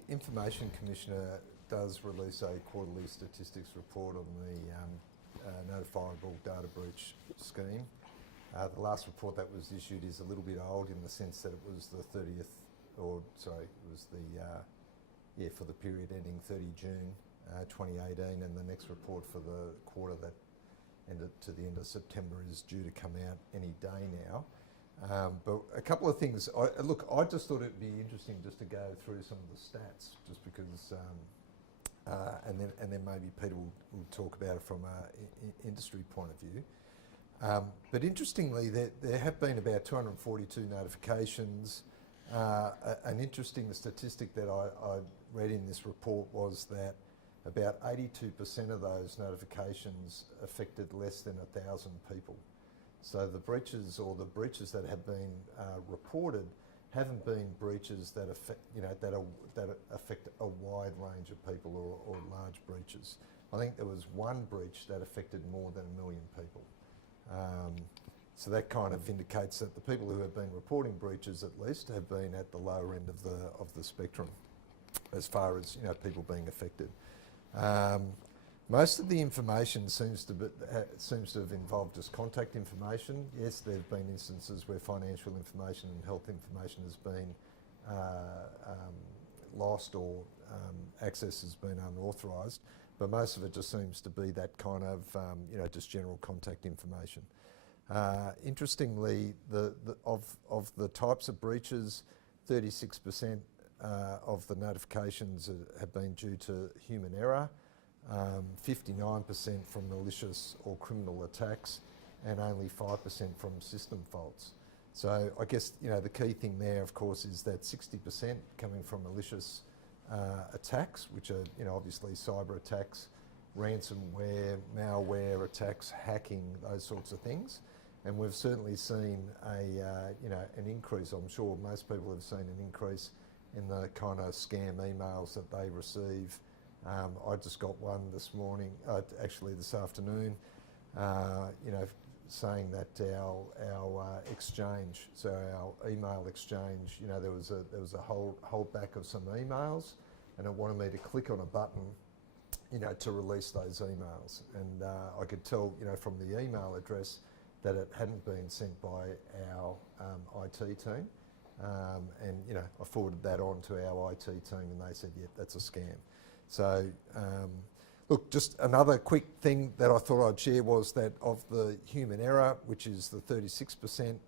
Information Commissioner does release a quarterly statistics report on the notifiable data breach scheme. The last report that was issued is a little bit old in the sense that it was the 30th, or sorry, it was the, for the period ending 30 June 2018, and the next report for the quarter that ended to the end of September is due to come out any day now. But a couple of things. I just thought it'd be interesting just to go through some of the stats, just because, and then maybe Peter will talk about it from an industry point of view. But interestingly, there have been about 242 notifications. An interesting statistic that I read in this report was that about 82% of those notifications affected less than 1,000 people. So the breaches that have been reported haven't been breaches that affect, that affect a wide range of people or large breaches. I think there was one breach that affected more than 1 million people. So that kind of indicates that the people who have been reporting breaches, at least, have been at the lower end of the spectrum, as far as people being affected. Most of the information seems to have involved just contact information. Yes, there have been instances where financial information and health information has been lost or access has been unauthorised, but most of it just seems to be that kind of just general contact information. Interestingly, of the types of breaches, 36% of the notifications have been due to human error, 59% from malicious or criminal attacks, and only 5% from system faults. So I guess the key thing there, of course, is that 60% coming from malicious attacks, which are obviously cyber attacks, ransomware, malware attacks, hacking, those sorts of things. And we've certainly seen an increase. I'm sure most people have seen an increase in the kind of scam emails that they receive. I just got one this morning, actually this afternoon, saying that our exchange, so our email exchange, there was a holdback of some emails, and it wanted me to click on a button, to release those emails. And I could tell, from the email address that it hadn't been sent by our IT team. And I forwarded that on to our IT team, and they said, "Yep, that's a scam." So, look, just another quick thing that I thought I'd share was that of the human error, which is the 36%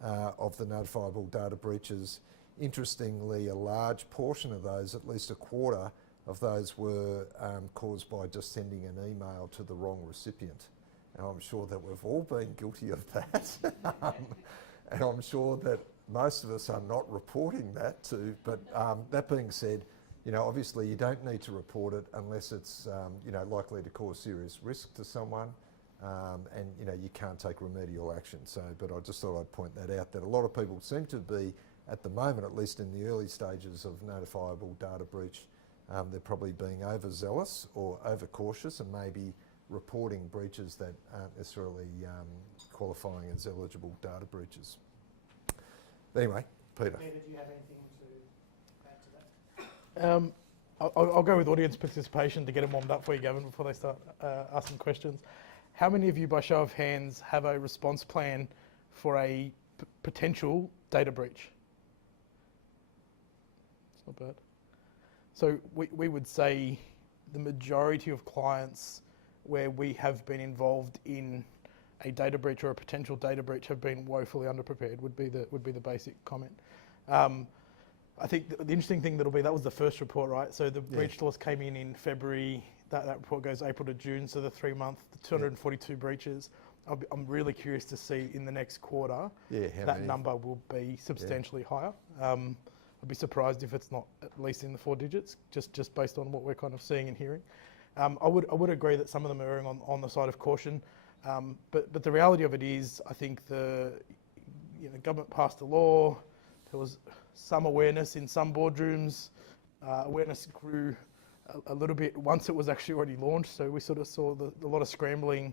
of the notifiable data breaches, interestingly, a large portion of those, at least a quarter of those, were caused by just sending an email to the wrong recipient. And I'm sure that we've all been guilty of that. And I'm sure that most of us are not reporting that too. But that being said, obviously you don't need to report it unless it's, likely to cause serious risk to someone, and, you can't take remedial action. So, but I just thought I'd point that out, that a lot of people seem to be, at the moment, at least in the early stages of notifiable data breach, they're probably being overzealous or overcautious and maybe reporting breaches that aren't necessarily qualifying as eligible data breaches. Anyway, Peter. Peter, do you have anything to add to that? I'll go with audience participation to get them warmed up for you, Gavin, before they start asking questions. How many of you, by show of hands, have a response plan for a potential data breach? It's not bad. So we would say the majority of clients where we have been involved in a data breach or a potential data breach have been woefully underprepared, would be the basic comment. I think the interesting thing that was the first report, right? So the breach laws came in February. That report goes April to June, so the 3 month, 242 breaches. I'm really curious to see in the next quarter that number will be substantially higher. I'd be surprised if it's not at least in the 4 digits, just based on what we're kind of seeing and hearing. I would agree that some of them are erring on the side of caution, but the reality of it is, I think the government passed a law. There was some awareness in some boardrooms. Awareness grew a little bit once it was actually already launched. So we sort of saw a lot of scrambling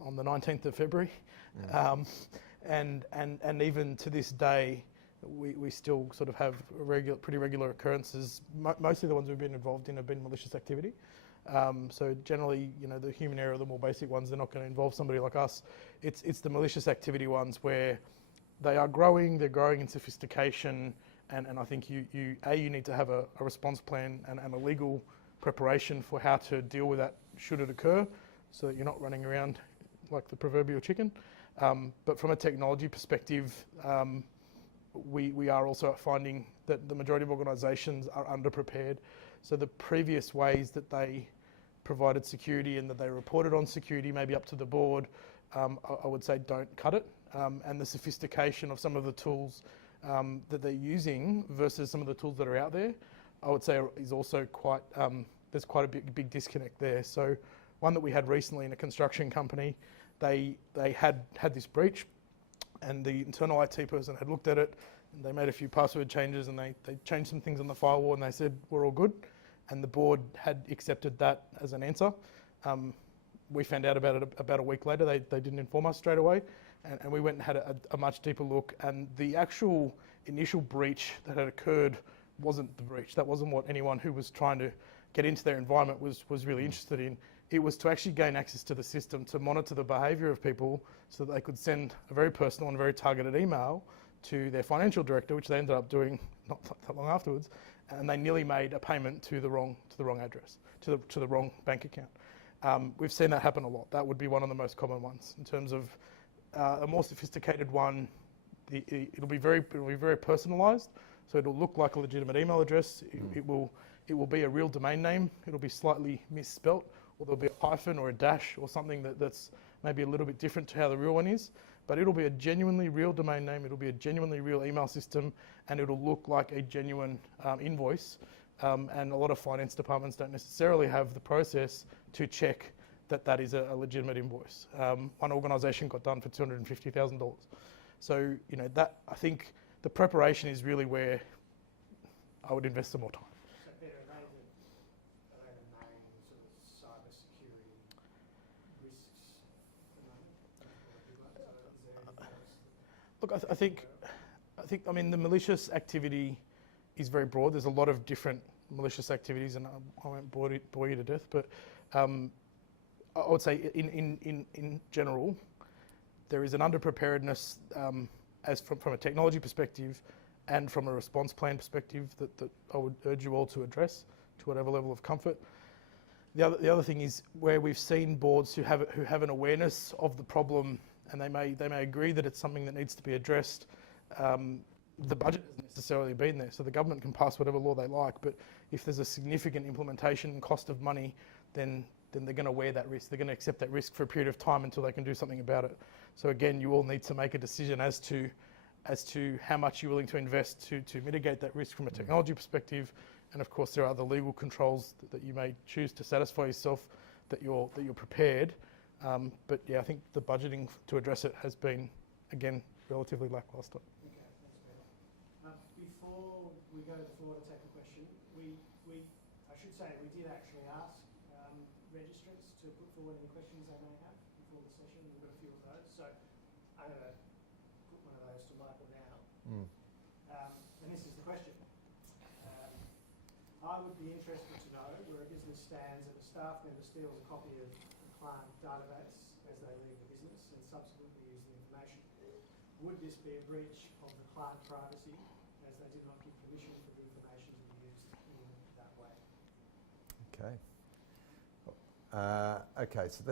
on the 19th of February, and even to this day, we still sort of have pretty regular occurrences. Mostly the ones we've been involved in have been malicious activity. So generally, the human error, the more basic ones, they're not going to involve somebody like us. It's the malicious activity ones where they're growing in sophistication, and I think you need to have a response plan and a legal preparation for how to deal with that should it occur, so that you're not running around like the proverbial chicken. But from a technology perspective, we are also finding that the majority of organisations are underprepared. So the previous ways that they provided security and that they reported on security, maybe up to the board, I would say don't cut it. And the sophistication of some of the tools that they're using versus some of the tools that are out there, I would say is also quite, there's quite a big disconnect there. So one that we had recently in a construction company, they had this breach, and the internal IT person had looked at it, and they made a few password changes, and they changed some things on the firewall, and they said, we're all good. And the board had accepted that as an answer. We found out about it about a week later. They didn't inform us straight away. And we went and had a much deeper look, and the actual initial breach that had occurred wasn't the breach. That wasn't what anyone who was trying to get into their environment was really interested in. It was to actually gain access to the system, to monitor the behaviour of people so that they could send a very personal and very targeted email to their financial director, which they ended up doing not that long afterwards, and they nearly made a payment to the wrong address, to the wrong bank account. We've seen that happen a lot. That would be one of the most common ones in terms of a more sophisticated one. It'll be very personalised, so it'll look like a legitimate email address. It will be a real domain name. It'll be slightly misspelt, or there'll be a hyphen or a dash or something that's maybe a little bit different to how the real one is. But it'll be a genuinely real domain name. It'll be a genuinely real email system, and it'll look like a genuine invoice. And a lot of finance departments don't necessarily have the process to check that is a legitimate invoice. One organisation got done for $250,000. So that, I think the preparation is really where I would invest some more time. So Peter, are they the main sort of cyber security risks at the moment? Or is there anything else? Look, I mean, the malicious activity is very broad. There's a lot of different malicious activities, and I won't bore you to death, but I would say in general, there is an underpreparedness as from a technology perspective and from a response plan perspective that I would urge you all to address to whatever level of comfort. The other thing is where we've seen boards who have an awareness of the problem, and they may agree that it's something that needs to be addressed. The budget hasn't necessarily been there, so the government can pass whatever law they like, but if there's a significant implementation and cost of money, then they're going to wear that risk. They're going to accept that risk for a period of time until they can do something about it. So again, you all need to make a decision as to how much you're willing to invest to mitigate that risk from a technology perspective. And of course, there are other legal controls that you may choose to satisfy yourself that you're prepared. But yeah, I think the budgeting to address it has been, again, relatively lacklustre. Okay, thanks, Peter. Before we go to the floor to take a question, I should say we did actually ask registrants to put forward any questions they may have before the session. We've got a few of those, so I'm going to put one of those to Michael now. And this is the question. I would be interested to know where a business stands if a staff member steals a copy of the client database as they leave the business and subsequently use the information. Would this be a breach of the client privacy as they did not give permission for the information to be used in that way? Okay. Okay, so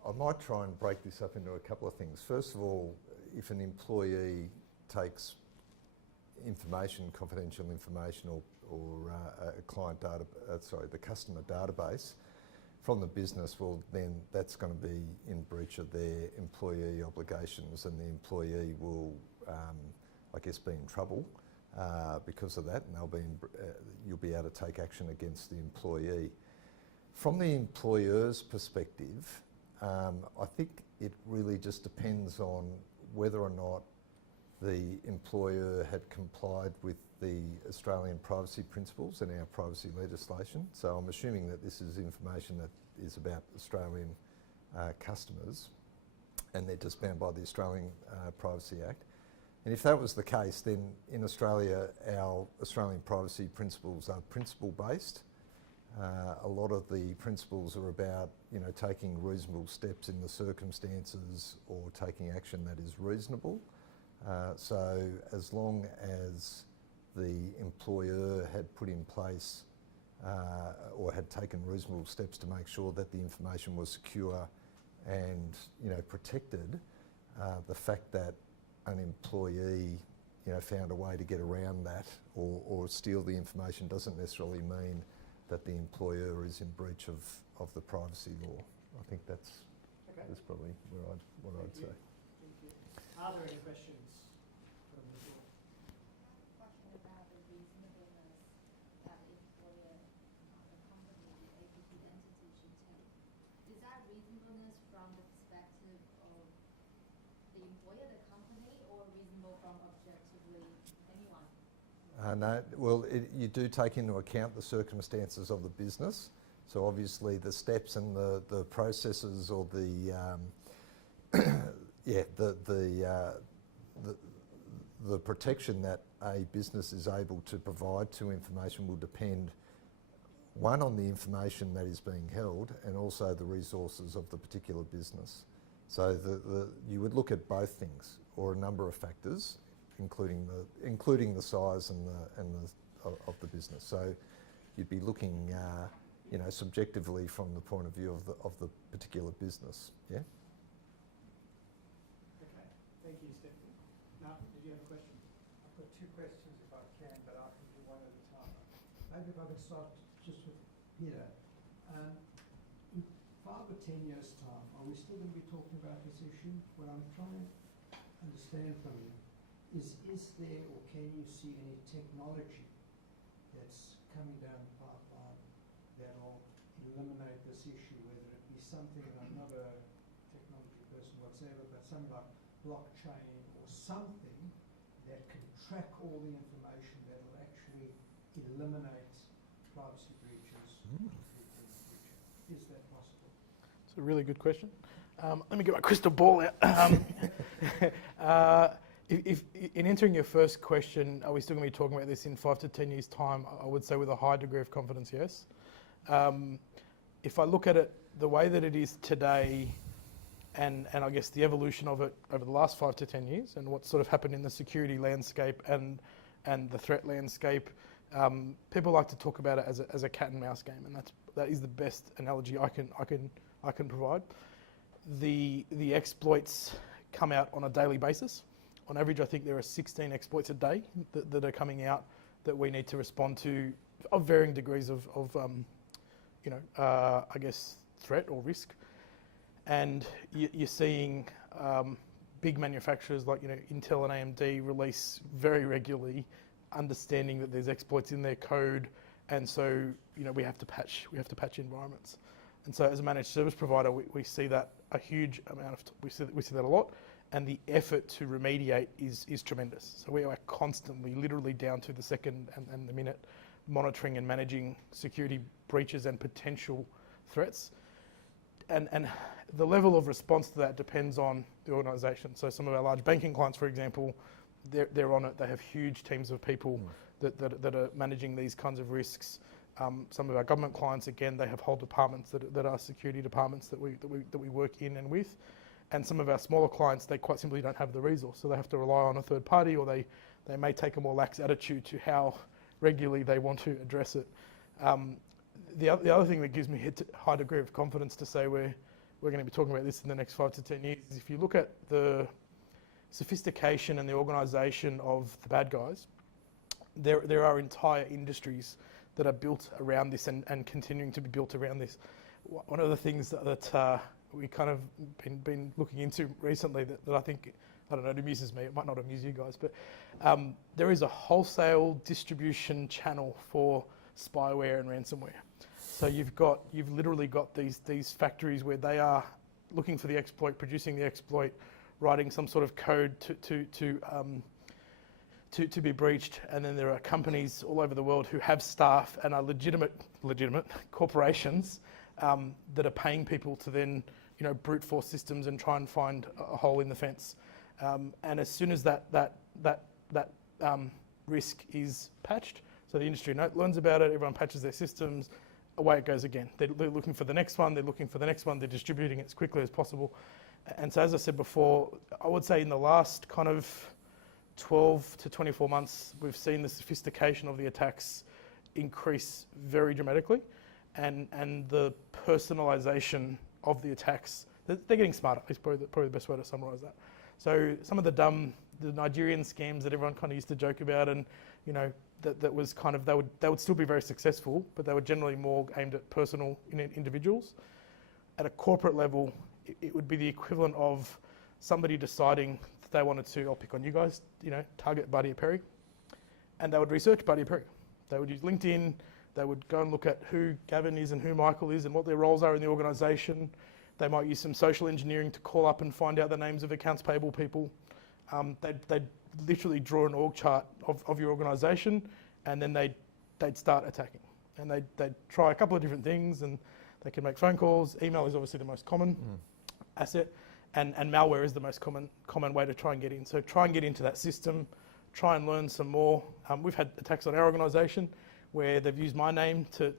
I might try and break this up into a couple of things. First of all, if an employee takes information, confidential information, or a client data, the customer database from the business, well, then that's going to be in breach of their employee obligations, and the employee will, I guess, be in trouble because of that, and you'll be able to take action against the employee. From the employer's perspective, I think it really just depends on whether or not the employer had complied with the Australian privacy principles and our privacy legislation. So I'm assuming that this is information that is about Australian customers, and they're just bound by the Australian Privacy Act. And if that was the case, then in Australia, our Australian privacy principles are principle-based. A lot of the principles are about, taking reasonable steps in the circumstances or taking action that is reasonable. So as long as the employer had put in place or had taken reasonable steps to make sure that the information was secure and, protected, the fact that an employee, found a way to get around that or steal the information doesn't necessarily mean that the employer is in breach of the privacy law. I think that's probably what I'd say. Thank you. Are there any questions from the floor? Question about the reasonableness that the employer, the company, the APP entity should take. Is that reasonableness from the perspective of the employer, the company, or reasonable from objectively anyone? No, well, you do take into account the circumstances of the business. So obviously the steps and the processes or the protection that a business is able to provide to information will depend, one, on the information that is being held, and also the resources of the particular business. So you would look at both things, or a number of factors, including the size of the business. So you'd be looking, subjectively from the point of view of the particular business. Yeah. Okay. Thank you, Stephanie. Martin, did you have a question? I've got two questions if I can, but I can do one at a time. Maybe if I could start just with Peter. In 5 or 10 years' time, are we still going to be talking about this issue? What I'm trying to understand from you is there, or can you see any technology that's coming down the pipeline that'll eliminate this issue, whether it be something, and I'm not a technology person whatsoever, but something like blockchain or something that can track all the information that will actually eliminate privacy breaches. Is that possible? It's a really good question. Let me get my crystal ball out. If in answering your first question, are we still going to be talking about this in 5 to 10 years' time? I would say with a high degree of confidence, yes. If I look at it the way that it is today, and I guess the evolution of it over the last 5 to 10 years, and what sort of happened in the security landscape and the threat landscape, people like to talk about it as a cat and mouse game, and that is the best analogy I can provide. The exploits come out on a daily basis. On average, I think there are 16 exploits a day that are coming out that we need to respond to, of varying degrees of I guess, threat or risk. And you're seeing big manufacturers like Intel and AMD release very regularly, understanding that there's exploits in their code, and so we have to patch environments. And so as a managed service provider, we see that a huge amount of we see that a lot, and the effort to remediate is tremendous. So we are constantly, literally down to the second and the minute, monitoring and managing security breaches and potential threats. And the level of response to that depends on the organisation. So some of our large banking clients, for example, they're on it. They have huge teams of people that are managing these kinds of risks. Some of our government clients, again, they have whole departments that are security departments that we work in and with. And some of our smaller clients, they quite simply don't have the resource, so they have to rely on a third party, or they may take a more lax attitude to how regularly they want to address it. The other thing that gives me a high degree of confidence to say we're going to be talking about this in the next 5 to 10 years is if you look at the sophistication and the organisation of the bad guys, there are entire industries that are built around this and continuing to be built around this. One of the things that we kind of been looking into recently that I think I don't know, it amuses me. It might not amuse you guys, but there is a wholesale distribution channel for spyware and ransomware. So you've literally got these factories where they are looking for the exploit, producing the exploit, writing some sort of code to be breached, and then there are companies all over the world who have staff and are legitimate corporations that are paying people to then brute force systems and try and find a hole in the fence. And as soon as that risk is patched, so the industry learns about it, everyone patches their systems, away it goes again. They're looking for the next one, they're distributing it as quickly as possible. And so as I said before, I would say in the last kind of 12 to 24 months, we've seen the sophistication of the attacks increase very dramatically, and the personalisation of the attacks, they're getting smarter. Is probably the best way to summarise that. So some of the Nigerian scams that everyone kind of used to joke about, and that was kind of, they would still be very successful, but they were generally more aimed at personal individuals. At a corporate level, it would be the equivalent of somebody deciding that they wanted to, I'll pick on you guys, target Bardia Perry, and they would research Bardia Perry. They would use LinkedIn, they would go and look at who Gavin is and who Michael is and what their roles are in the organisation. They might use some social engineering to call up and find out the names of accounts payable people. They'd literally draw an org chart of your organisation, and then they'd start attacking. And they'd try a couple of different things, and they can make phone calls. Email is obviously the most common asset, and malware is the most common way to try and get in. So try and get into that system, try and learn some more. We've had attacks on our organisation where they've used my name to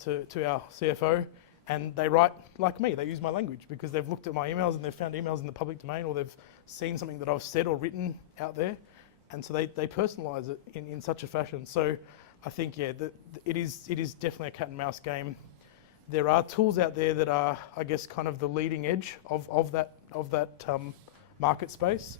our CFO, and they write like me. They use my language because they've looked at my emails and they've found emails in the public domain, or they've seen something that I've said or written out there, and so they personalise it in such a fashion. So I think, it is definitely a cat and mouse game. There are tools out there that are, I guess, kind of the leading edge of that market space.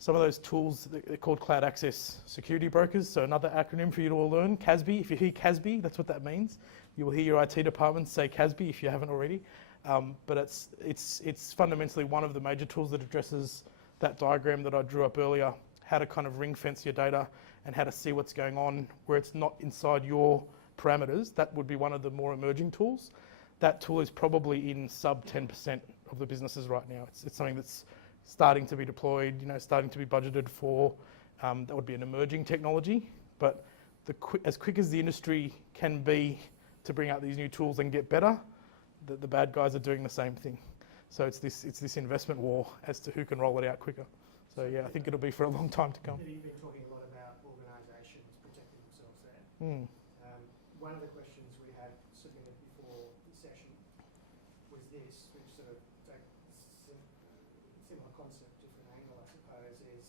Some of those tools, they're called cloud access security brokers. So another acronym for you to all learn, CASB. If you hear CASB, that's what that means. You will hear your IT department say CASB if you haven't already. But it's fundamentally one of the major tools that addresses that diagram that I drew up earlier, how to kind of ring fence your data and how to see what's going on where it's not inside your parameters. That would be one of the more emerging tools. That tool is probably in sub 10% of the businesses right now. It's something that's starting to be deployed, starting to be budgeted for. That would be an emerging technology, but as quick as the industry can be to bring out these new tools and get better, the bad guys are doing the same thing. So it's this investment war as to who can roll it out quicker. So yeah, I think it'll be for a long time to come. You've been talking a lot about organisations protecting themselves there. One of the questions we had submitted before the session was this, which sort of takes similar concept, different angle, I suppose, is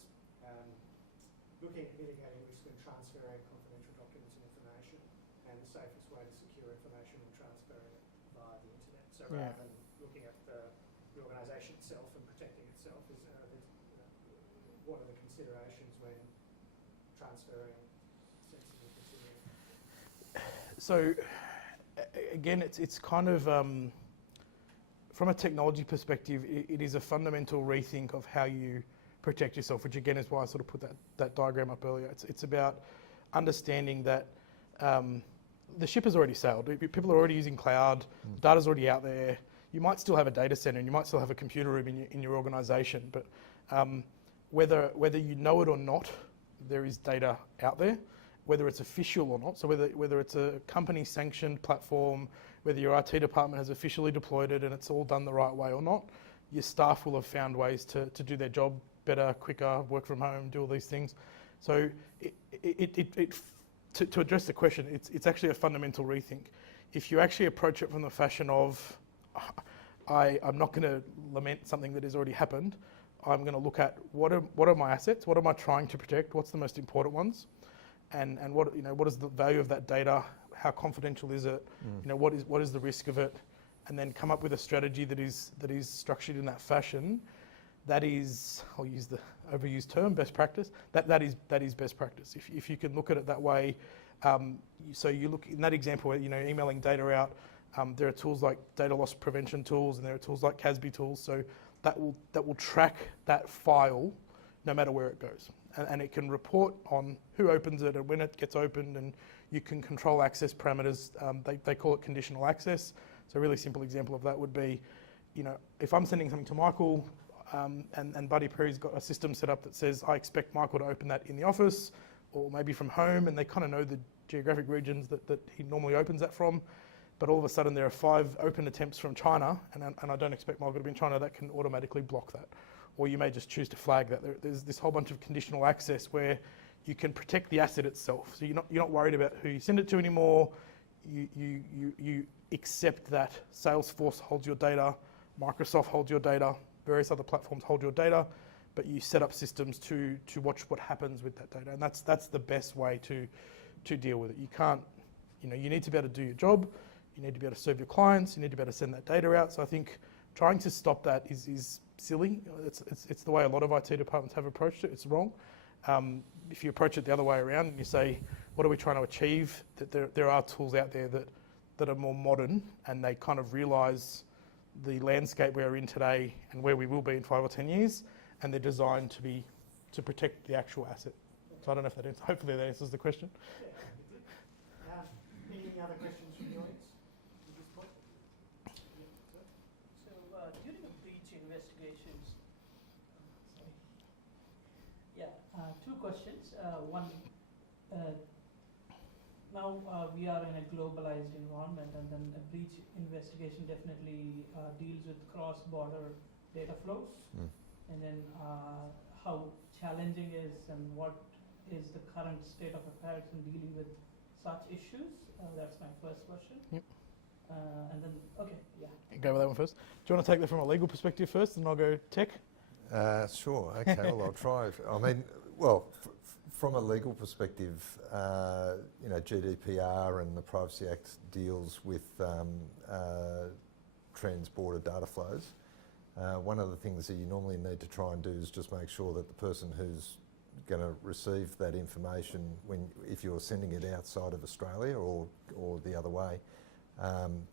looking at mitigating risk and transferring confidential documents and information, and the safest way to secure information and transferring it via the internet. So rather than looking at the organisation itself and protecting itself, is what are the considerations when transferring sensitive material? So again, it's kind of from a technology perspective, it is a fundamental rethink of how you protect yourself, which again is why I sort of put that diagram up earlier. It's about understanding that the ship has already sailed. People are already using cloud, data's already out there. You might still have a data center and you might still have a computer room in your organisation, but whether you know it or not, there is data out there, whether it's official or not. So whether it's a company sanctioned platform, whether your IT department has officially deployed it and it's all done the right way or not, your staff will have found ways to do their job better, quicker, work from home, do all these things. So to address the question, it's actually a fundamental rethink. If you actually approach it from the fashion of, I'm not going to lament something that has already happened, I'm going to look at what are my assets, what am I trying to protect, what's the most important ones, and what is the value of that data, how confidential is it, what is the risk of it, and then come up with a strategy that is structured in that fashion. That is, I'll use the overused term, best practice. That is best practice. If you can look at it that way, so you look in that example where emailing data out. There are tools like data loss prevention tools, and there are tools like CASB tools. So that will track that file no matter where it goes. And it can report on who opens it and when it gets opened, and you can control access parameters. They call it conditional access. So a really simple example of that would be, if I'm sending something to Michael, and Buddy Perry's got a system set up that says, I expect Michael to open that in the office or maybe from home, and they kind of know the geographic regions that he normally opens that from. But all of a sudden there are 5 open attempts from China, and I don't expect Michael to be in China, that can automatically block that. Or you may just choose to flag that. There's this whole bunch of conditional access where you can protect the asset itself. So you're not worried about who you send it to anymore. You accept that Salesforce holds your data, Microsoft holds your data, various other platforms hold your data, but you set up systems to watch what happens with that data. And that's the best way to deal with it. You can't, you need to be able to do your job. You need to be able to serve your clients. You need to be able to send that data out. So I think trying to stop that is silly. It's the way a lot of IT departments have approached it. It's wrong. If you approach it the other way around and you say, what are we trying to achieve? That there are tools out there that are more modern, and they kind of realise the landscape we're in today and where we will be in 5 or 10 years, and they're designed to protect the actual asset. So I don't know if that answers, hopefully that answers the question. Any other questions from the audience at this point? So during the breach investigations, two questions. One, now we are in a globalized environment, and then a breach investigation definitely deals with cross-border data flows, and then how challenging is and what is the current state of affairs in dealing with such issues. That's my first question. Yep. And then, Go with that one first. Do you want to take that from a legal perspective first, and I'll go tech? Sure. Okay. Well, I'll try. I mean, from a legal perspective, GDPR and the Privacy Act deals with trans-border data flows. One of the things that you normally need to try and do is just make sure that the person who's going to receive that information, if you're sending it outside of Australia or the other way,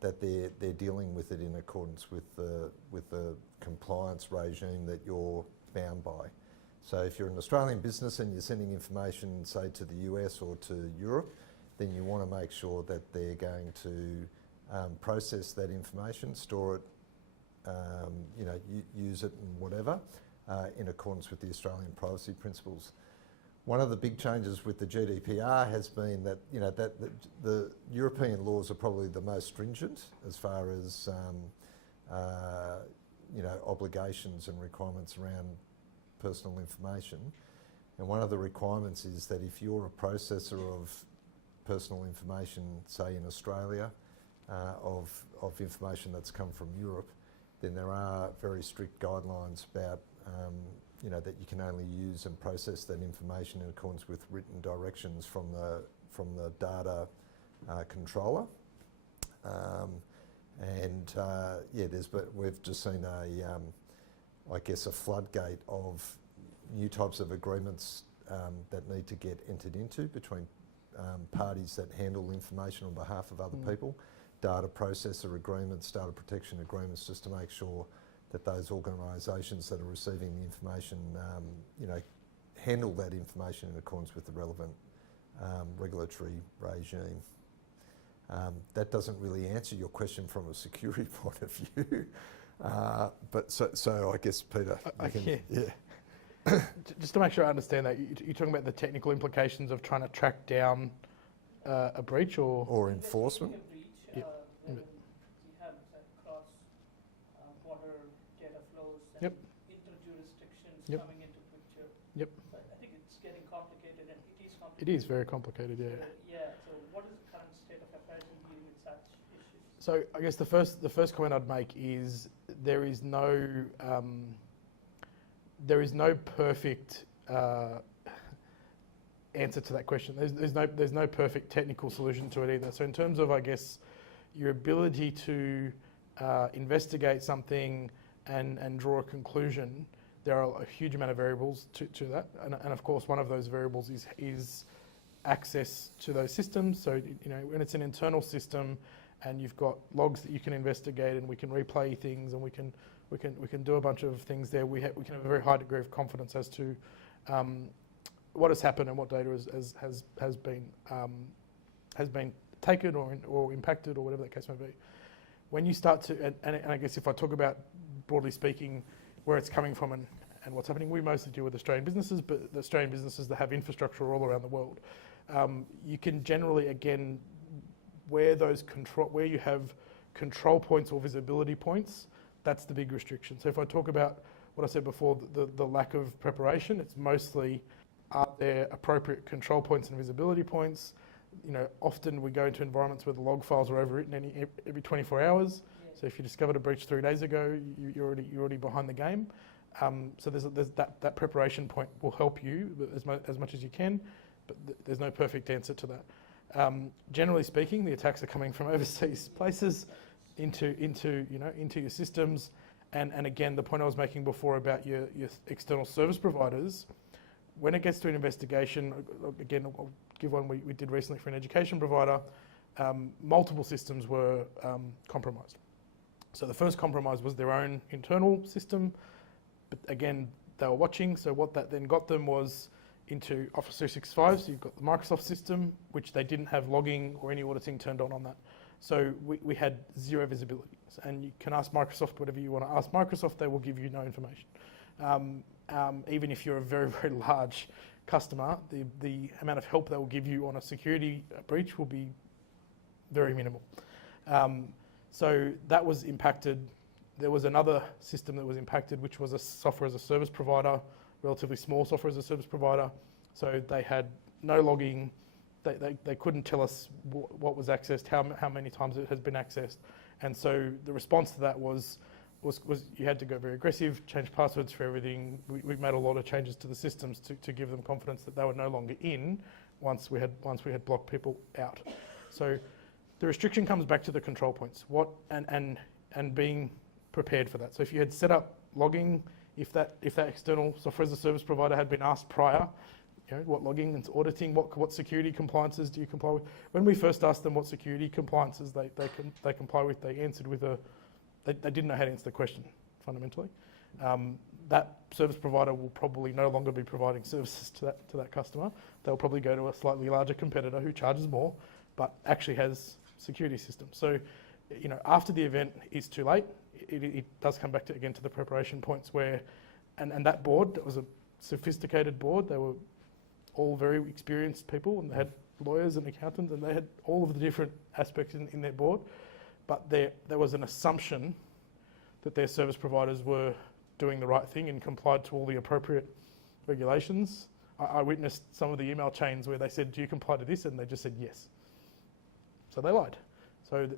that they're dealing with it in accordance with the compliance regime that you're bound by. So if you're an Australian business and you're sending information, say, to the US or to Europe, then you want to make sure that they're going to process that information, store it, use it and whatever, in accordance with the Australian privacy principles. One of the big changes with the GDPR has been that the European laws are probably the most stringent as far as obligations and requirements around personal information. And one of the requirements is that if you're a processor of personal information, say in Australia, of information that's come from Europe, then there are very strict guidelines about that you can only use and process that information in accordance with written directions from the data controller. We've just seen a floodgate of new types of agreements that need to get entered into between parties that handle information on behalf of other people, data processor agreements, data protection agreements, just to make sure that those organisations that are receiving the information, handle that information in accordance with the relevant regulatory regime. That doesn't really answer your question from a security point of view, but so I guess, Peter, Just to make sure I understand that, you're talking about the technical implications of trying to track down a breach or enforcement. Yep. Interjurisdictions Yep. coming into picture. Yep. So I think it's getting complicated, and it is complicated. It is very complicated, yeah. So what is the current state of affairs in dealing with such issues? So I guess the first comment I'd make is there is no perfect answer to that question. There's no perfect technical solution to it either. So in terms of, I guess, your ability to investigate something and draw a conclusion, there are a huge amount of variables to that, and of course one of those variables is access to those systems. So when it's an internal system and you've got logs that you can investigate, and we can replay things, and we can We can do a bunch of things there. We can have a very high degree of confidence as to what has happened and what data has been taken or impacted or whatever that case may be. When you start to, and I guess if I talk about broadly speaking where it's coming from and what's happening, we mostly deal with Australian businesses, but the Australian businesses that have infrastructure all around the world. You can generally, again, where you have control points or visibility points, that's the big restriction. So if I talk about what I said before, the lack of preparation, it's mostly, are there appropriate control points and visibility points? You know, often we go into environments where the log files are overwritten every 24 hours. Yeah. So if you discovered a breach 3 days ago, you're already behind the game. So there's that preparation point will help you as much as you can, but there's no perfect answer to that. Generally speaking, the attacks are coming from overseas places into your systems, and again, the point I was making before about your external service providers. When it gets to an investigation, again, I'll give one we did recently for an education provider. Multiple systems were compromised. So the first compromise was their own internal system, but again, they were watching. So what that then got them was into Office 365. So you've got the Microsoft system, which they didn't have logging or any auditing turned on that. So we had zero visibility. And you can ask Microsoft whatever you want to ask Microsoft, they will give you no information. Even if you're a very, very large customer, the amount of help they will give you on a security breach will be very minimal. So that was impacted. There was another system that was impacted, which was a software as a service provider, relatively small software as a service provider. So they had no logging. They couldn't tell us what was accessed, how many times it has been accessed. And so the response to that was you had to go very aggressive, change passwords for everything. We made a lot of changes to the systems to give them confidence that they were no longer in once we had blocked people out. So the restriction comes back to the control points. And being prepared for that. So if you had set up logging, if that external software as a service provider had been asked prior, what logging and auditing, what security compliances do you comply with? When we first asked them what security compliances they comply with, they answered with they didn't know how to answer the question, fundamentally. That service provider will probably no longer be providing services to that customer. They'll probably go to a slightly larger competitor who charges more, but actually has security systems. So, after the event is too late, it does come back to the preparation points where, and that board, that was a sophisticated board. They were all very experienced people, and they had lawyers and accountants, and they had all of the different aspects in their board. But there was an assumption that their service providers were doing the right thing and complied to all the appropriate regulations. I witnessed some of the email chains where they said, "Do you comply to this?" And they just said yes. So they lied. So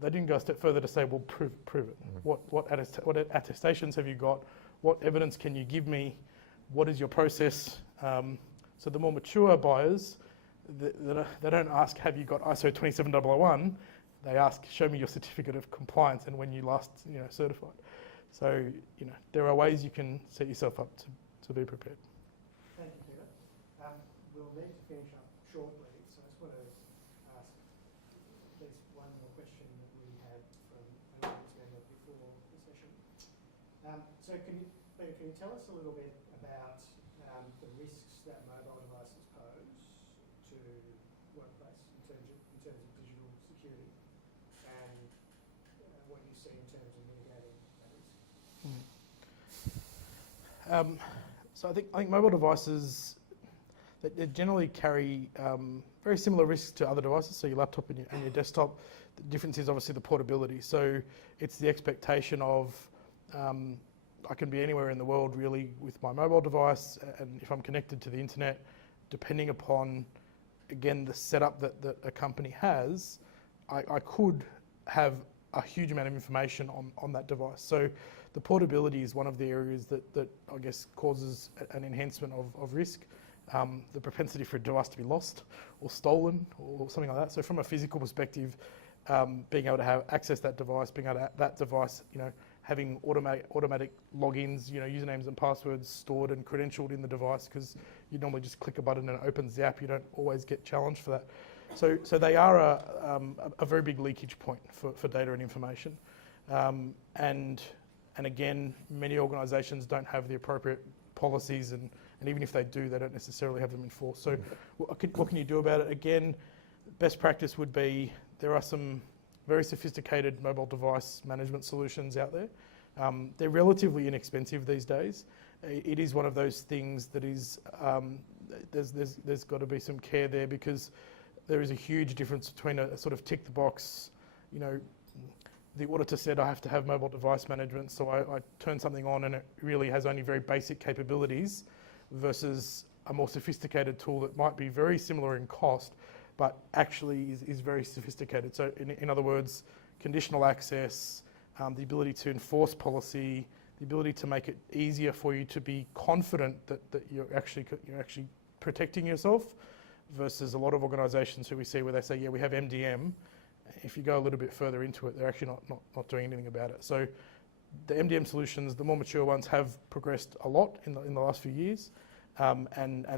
they didn't go a step further to say, "Well, prove it. Mm-hmm. What attestations have you got? What evidence can you give me? What is your process?" So the more mature buyers, they don't ask, "Have you got ISO 27001?" They ask, "Show me your certificate of compliance and when you last, certified." So, there are ways you can set yourself up to be prepared. Thank you, Peter. We'll need to finish up shortly, so I just want to ask at least one more question that we had from an audience member before the session. So can you tell us a little bit about the risks that mobile devices pose to workplace in terms of digital security, and what you see in terms of mitigating that risk? So I think mobile devices, they generally carry very similar risks to other devices. So your laptop and your desktop. The difference is obviously the portability. So it's the expectation of I can be anywhere in the world really with my mobile device, and if I'm connected to the internet, depending upon, again, the setup that a company has, I could have a huge amount of information on that device. So the portability is one of the areas that I guess causes an enhancement of risk. The propensity for a device to be lost or stolen or something like that. So from a physical perspective, being able to have access that device, being able to that device, having automatic logins, usernames and passwords stored and credentialed in the device, because you normally just click a button and it opens the app. You don't always get challenged for that. So they are a very big leakage point for data and information. And And again, many organisations don't have the appropriate policies, and even if they do, they don't necessarily have them enforced. So what can you do about it? Again, best practice would be, there are some very sophisticated mobile device management solutions out there. They're relatively inexpensive these days. It is one of those things that is, there's got to be some care there, because there is a huge difference between a sort of tick the box, you know, the auditor said I have to have mobile device management, so I turn something on and it really has only very basic capabilities, versus a more sophisticated tool that might be very similar in cost, but actually is very sophisticated. So in other words, conditional access, the ability to enforce policy, the ability to make it easier for you to be confident that you're actually protecting yourself, versus a lot of organisations who we see where they say, yeah, we have MDM. If you go a little bit further into it, they're actually not doing anything about it. So the MDM solutions, the more mature ones, have progressed a lot in the last few years. And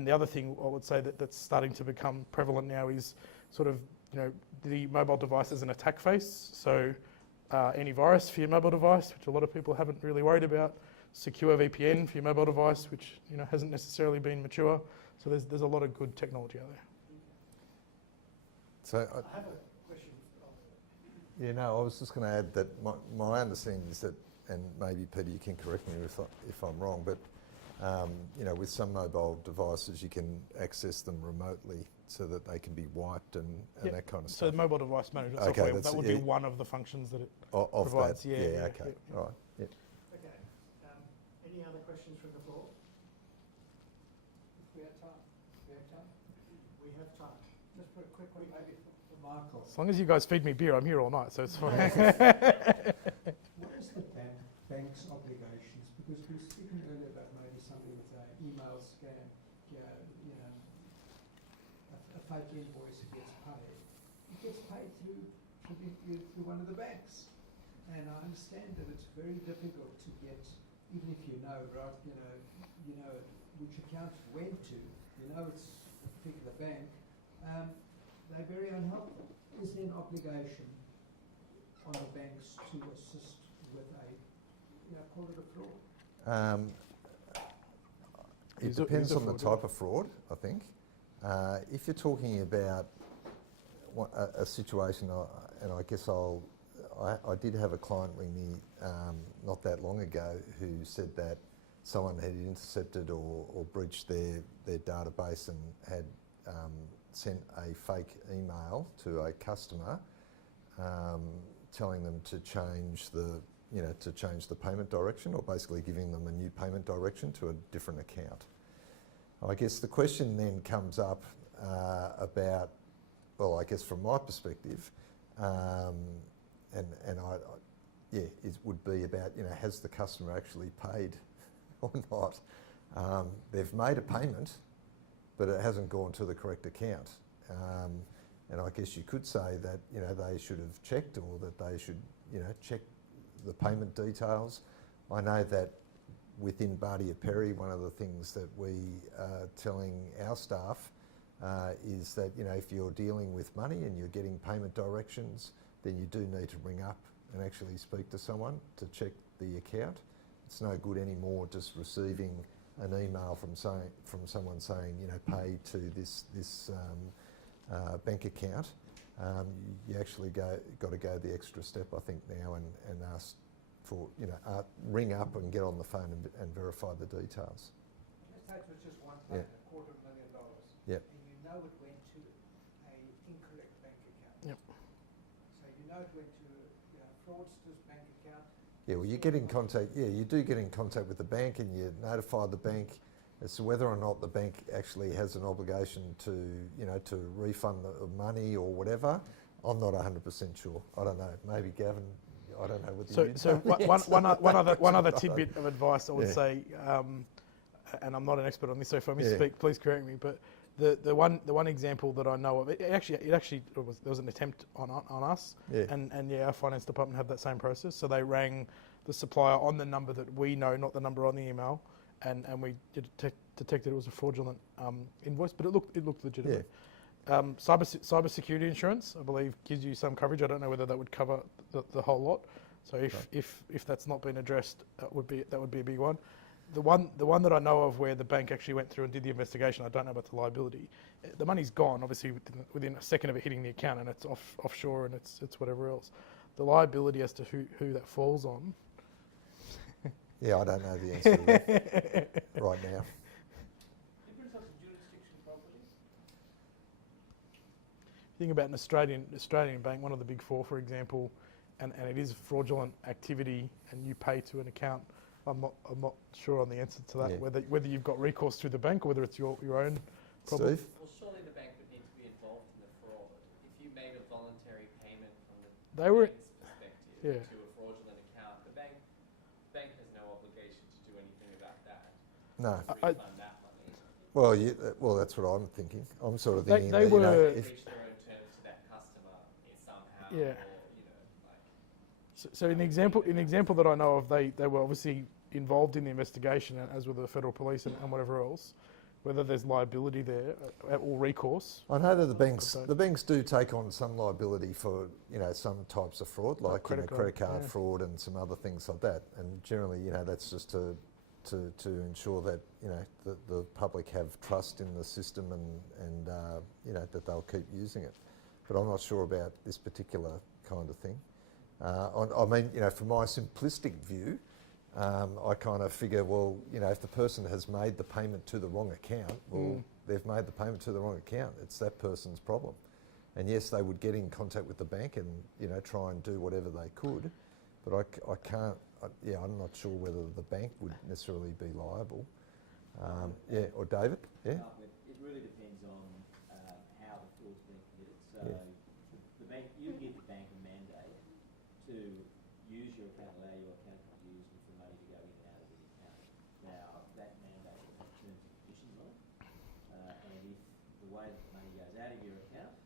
the other thing I would say that's starting to become prevalent now is sort of, you know, the mobile device as an attack face. So antivirus for your mobile device, which a lot of people haven't really worried about. Secure VPN for your mobile device, which, you know, hasn't necessarily been mature. So there's a lot of good technology out there. So I have a question. yeah, no, I was just going to add that my understanding is that, and maybe Peter, you can correct me if I'm wrong, but you know, with some mobile devices, you can access them remotely so that they can be wiped and Yep. that kind of So stuff. the mobile device management Okay, software, that's- that would yeah. be one of the functions that it Of provides. that, Yeah, okay, yeah. all right, yeah. Okay. Any other questions from the floor? If we have time. We have time. We have time. Just for a quick one, maybe for Michael. As long as you guys feed me beer, I'm here all night, so it's fine. What is the bank's obligations? Because we were speaking earlier about maybe something with an email scam, you know, a fake invoice that gets paid. It gets paid through one of the banks. And I understand that it's very difficult to get, even if you know, right, you know which account it went to, you know it's a particular bank, they're very unhelpful. Is there an obligation on the banks to assist with a, you know, call it a fraud? It depends on the type of fraud, I think. If you're talking about a situation, and I guess I did have a client ring me not that long ago who said that someone had intercepted or breached their database and had sent a fake email to a customer telling them to change the payment direction, or basically giving them a new payment direction to a different account. I guess the question then comes up about, well, I guess from my perspective, it would be about, you know, has the customer actually paid or not? They've made a payment, but it hasn't gone to the correct account. And I guess you could say that, you know, they should have checked, or that they should, you know, check the payment details. I know that within Bardia Perry, one of the things that we are telling our staff is that, you know, if you're dealing with money and you're getting payment directions, then you do need to ring up and actually speak to someone to check the account. It's no good anymore just receiving an email from someone saying, you know, pay to this bank account. You actually got to go the extra step, I think, now, and ask for, you know, ring up and get on the phone and verify the details. Let's say it was just one payment, $250,000. Yep. And you know it went to an incorrect bank account. Yep. So you know it went to a fraudster's bank account. Yeah, well, you get in contact. Yeah, you do get in contact with the bank, and you notify the bank as to whether or not the bank actually has an obligation to, you know, to refund the money or whatever. I'm not 100% sure. I don't know. Maybe Gavin. I don't know what you. So one other tidbit of advice I would say, and I'm not an expert on this, so if I misspeak, please correct me. But the one example that I know of, there was an attempt on us, and our finance department had that same process. So they rang the supplier on the number that we know, not the number on the email, and we detected it was a fraudulent invoice, but it looked legitimate. Cyber security insurance, I believe, gives you some coverage. I don't know whether that would cover the whole lot, So if that's not been addressed, that would be a big one. The one that I know of where the bank actually went through and did the investigation, I don't know about the liability. The money's gone, obviously, within a second of it hitting the account, and it's offshore and it's whatever else. The liability as to who that falls on. Yeah, I don't know the answer to that right now. Depends on the jurisdiction properly. Think about an Australian bank, one of the big four, for example, and it is fraudulent activity, and you pay to an account. I'm not sure on the answer to that. Yeah. Whether you've got recourse through the bank or whether it's your own problem. Steve? Well, surely the bank would need to be involved in the fraud. If you made a voluntary payment from the They were- bank's perspective Yeah. to a fraudulent account, the bank has no obligation to do anything about that. No. Refund that money. Well, that's what I'm thinking. I'm sort of They- thinking they that, you know, were- if, Reach their own terms to that customer somehow, Yeah. or like. So in the example that I know of, they were obviously involved in the investigation, as were the federal police and whatever else. Whether there's liability there or recourse. I know that the banks do take on some liability for, you know, some types of fraud, like credit credit card, card yeah. fraud and some other things like that. And generally, you know, that's just to ensure that, you know, the public have trust in the system and you know, that they'll keep using it. But I'm not sure about this particular kind of thing. I mean, you know, from my simplistic view, I kind of figure, well, you know, if the person has made the payment to the wrong account, well, they've made the payment to the wrong account. It's that person's problem. And yes, they would get in contact with the bank and, you know, try and do whatever they could. But I can't, I'm not sure whether the bank would necessarily be liable. Yeah, or David? Yeah? It really depends on how the fraud's been committed. So Yeah. the bank, you give the bank a mandate to use your account, allow your account to be used and for money to go in and out of the account. Now, that mandate will have terms and conditions on it. And if the way that the money goes out of your account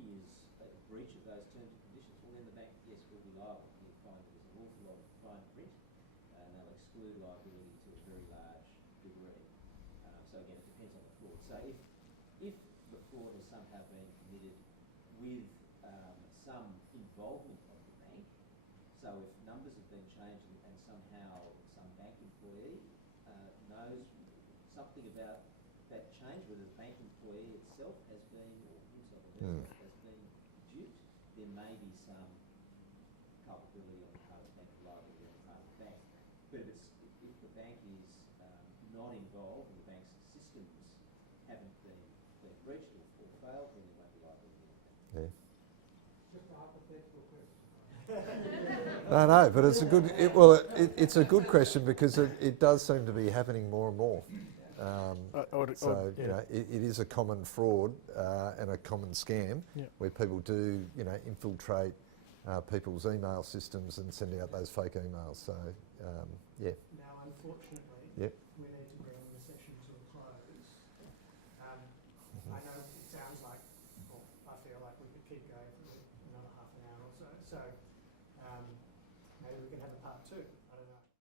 is a breach of those terms and conditions, well then the bank, yes, will be liable. You'll find that there's an awful lot of fine print and they'll exclude liability to a very large degree. So again, it depends on the fraud. So if the fraud has somehow been committed with some involvement of the bank, so if numbers have been changed and somehow some bank employee knows something about that change, whether the bank employee itself has been, or himself or herself has been duped, there may be some culpability on the part of the bank, liability on the part of the bank. But if the bank is not involved and the bank's systems haven't been breached or failed, then there won't be liability on the bank. Yeah. Just a hypothetical question. No, but it's a good. It's a good question because it does seem to be happening more and more. You know, it is a common fraud and a common scam where people do, you know, infiltrate people's email systems and send out those fake emails. So yeah. Now, unfortunately, Yep. we need to bring the session to a close. I know it sounds like, well, I feel like we could keep going for another half an hour or so. So maybe we can have a part two.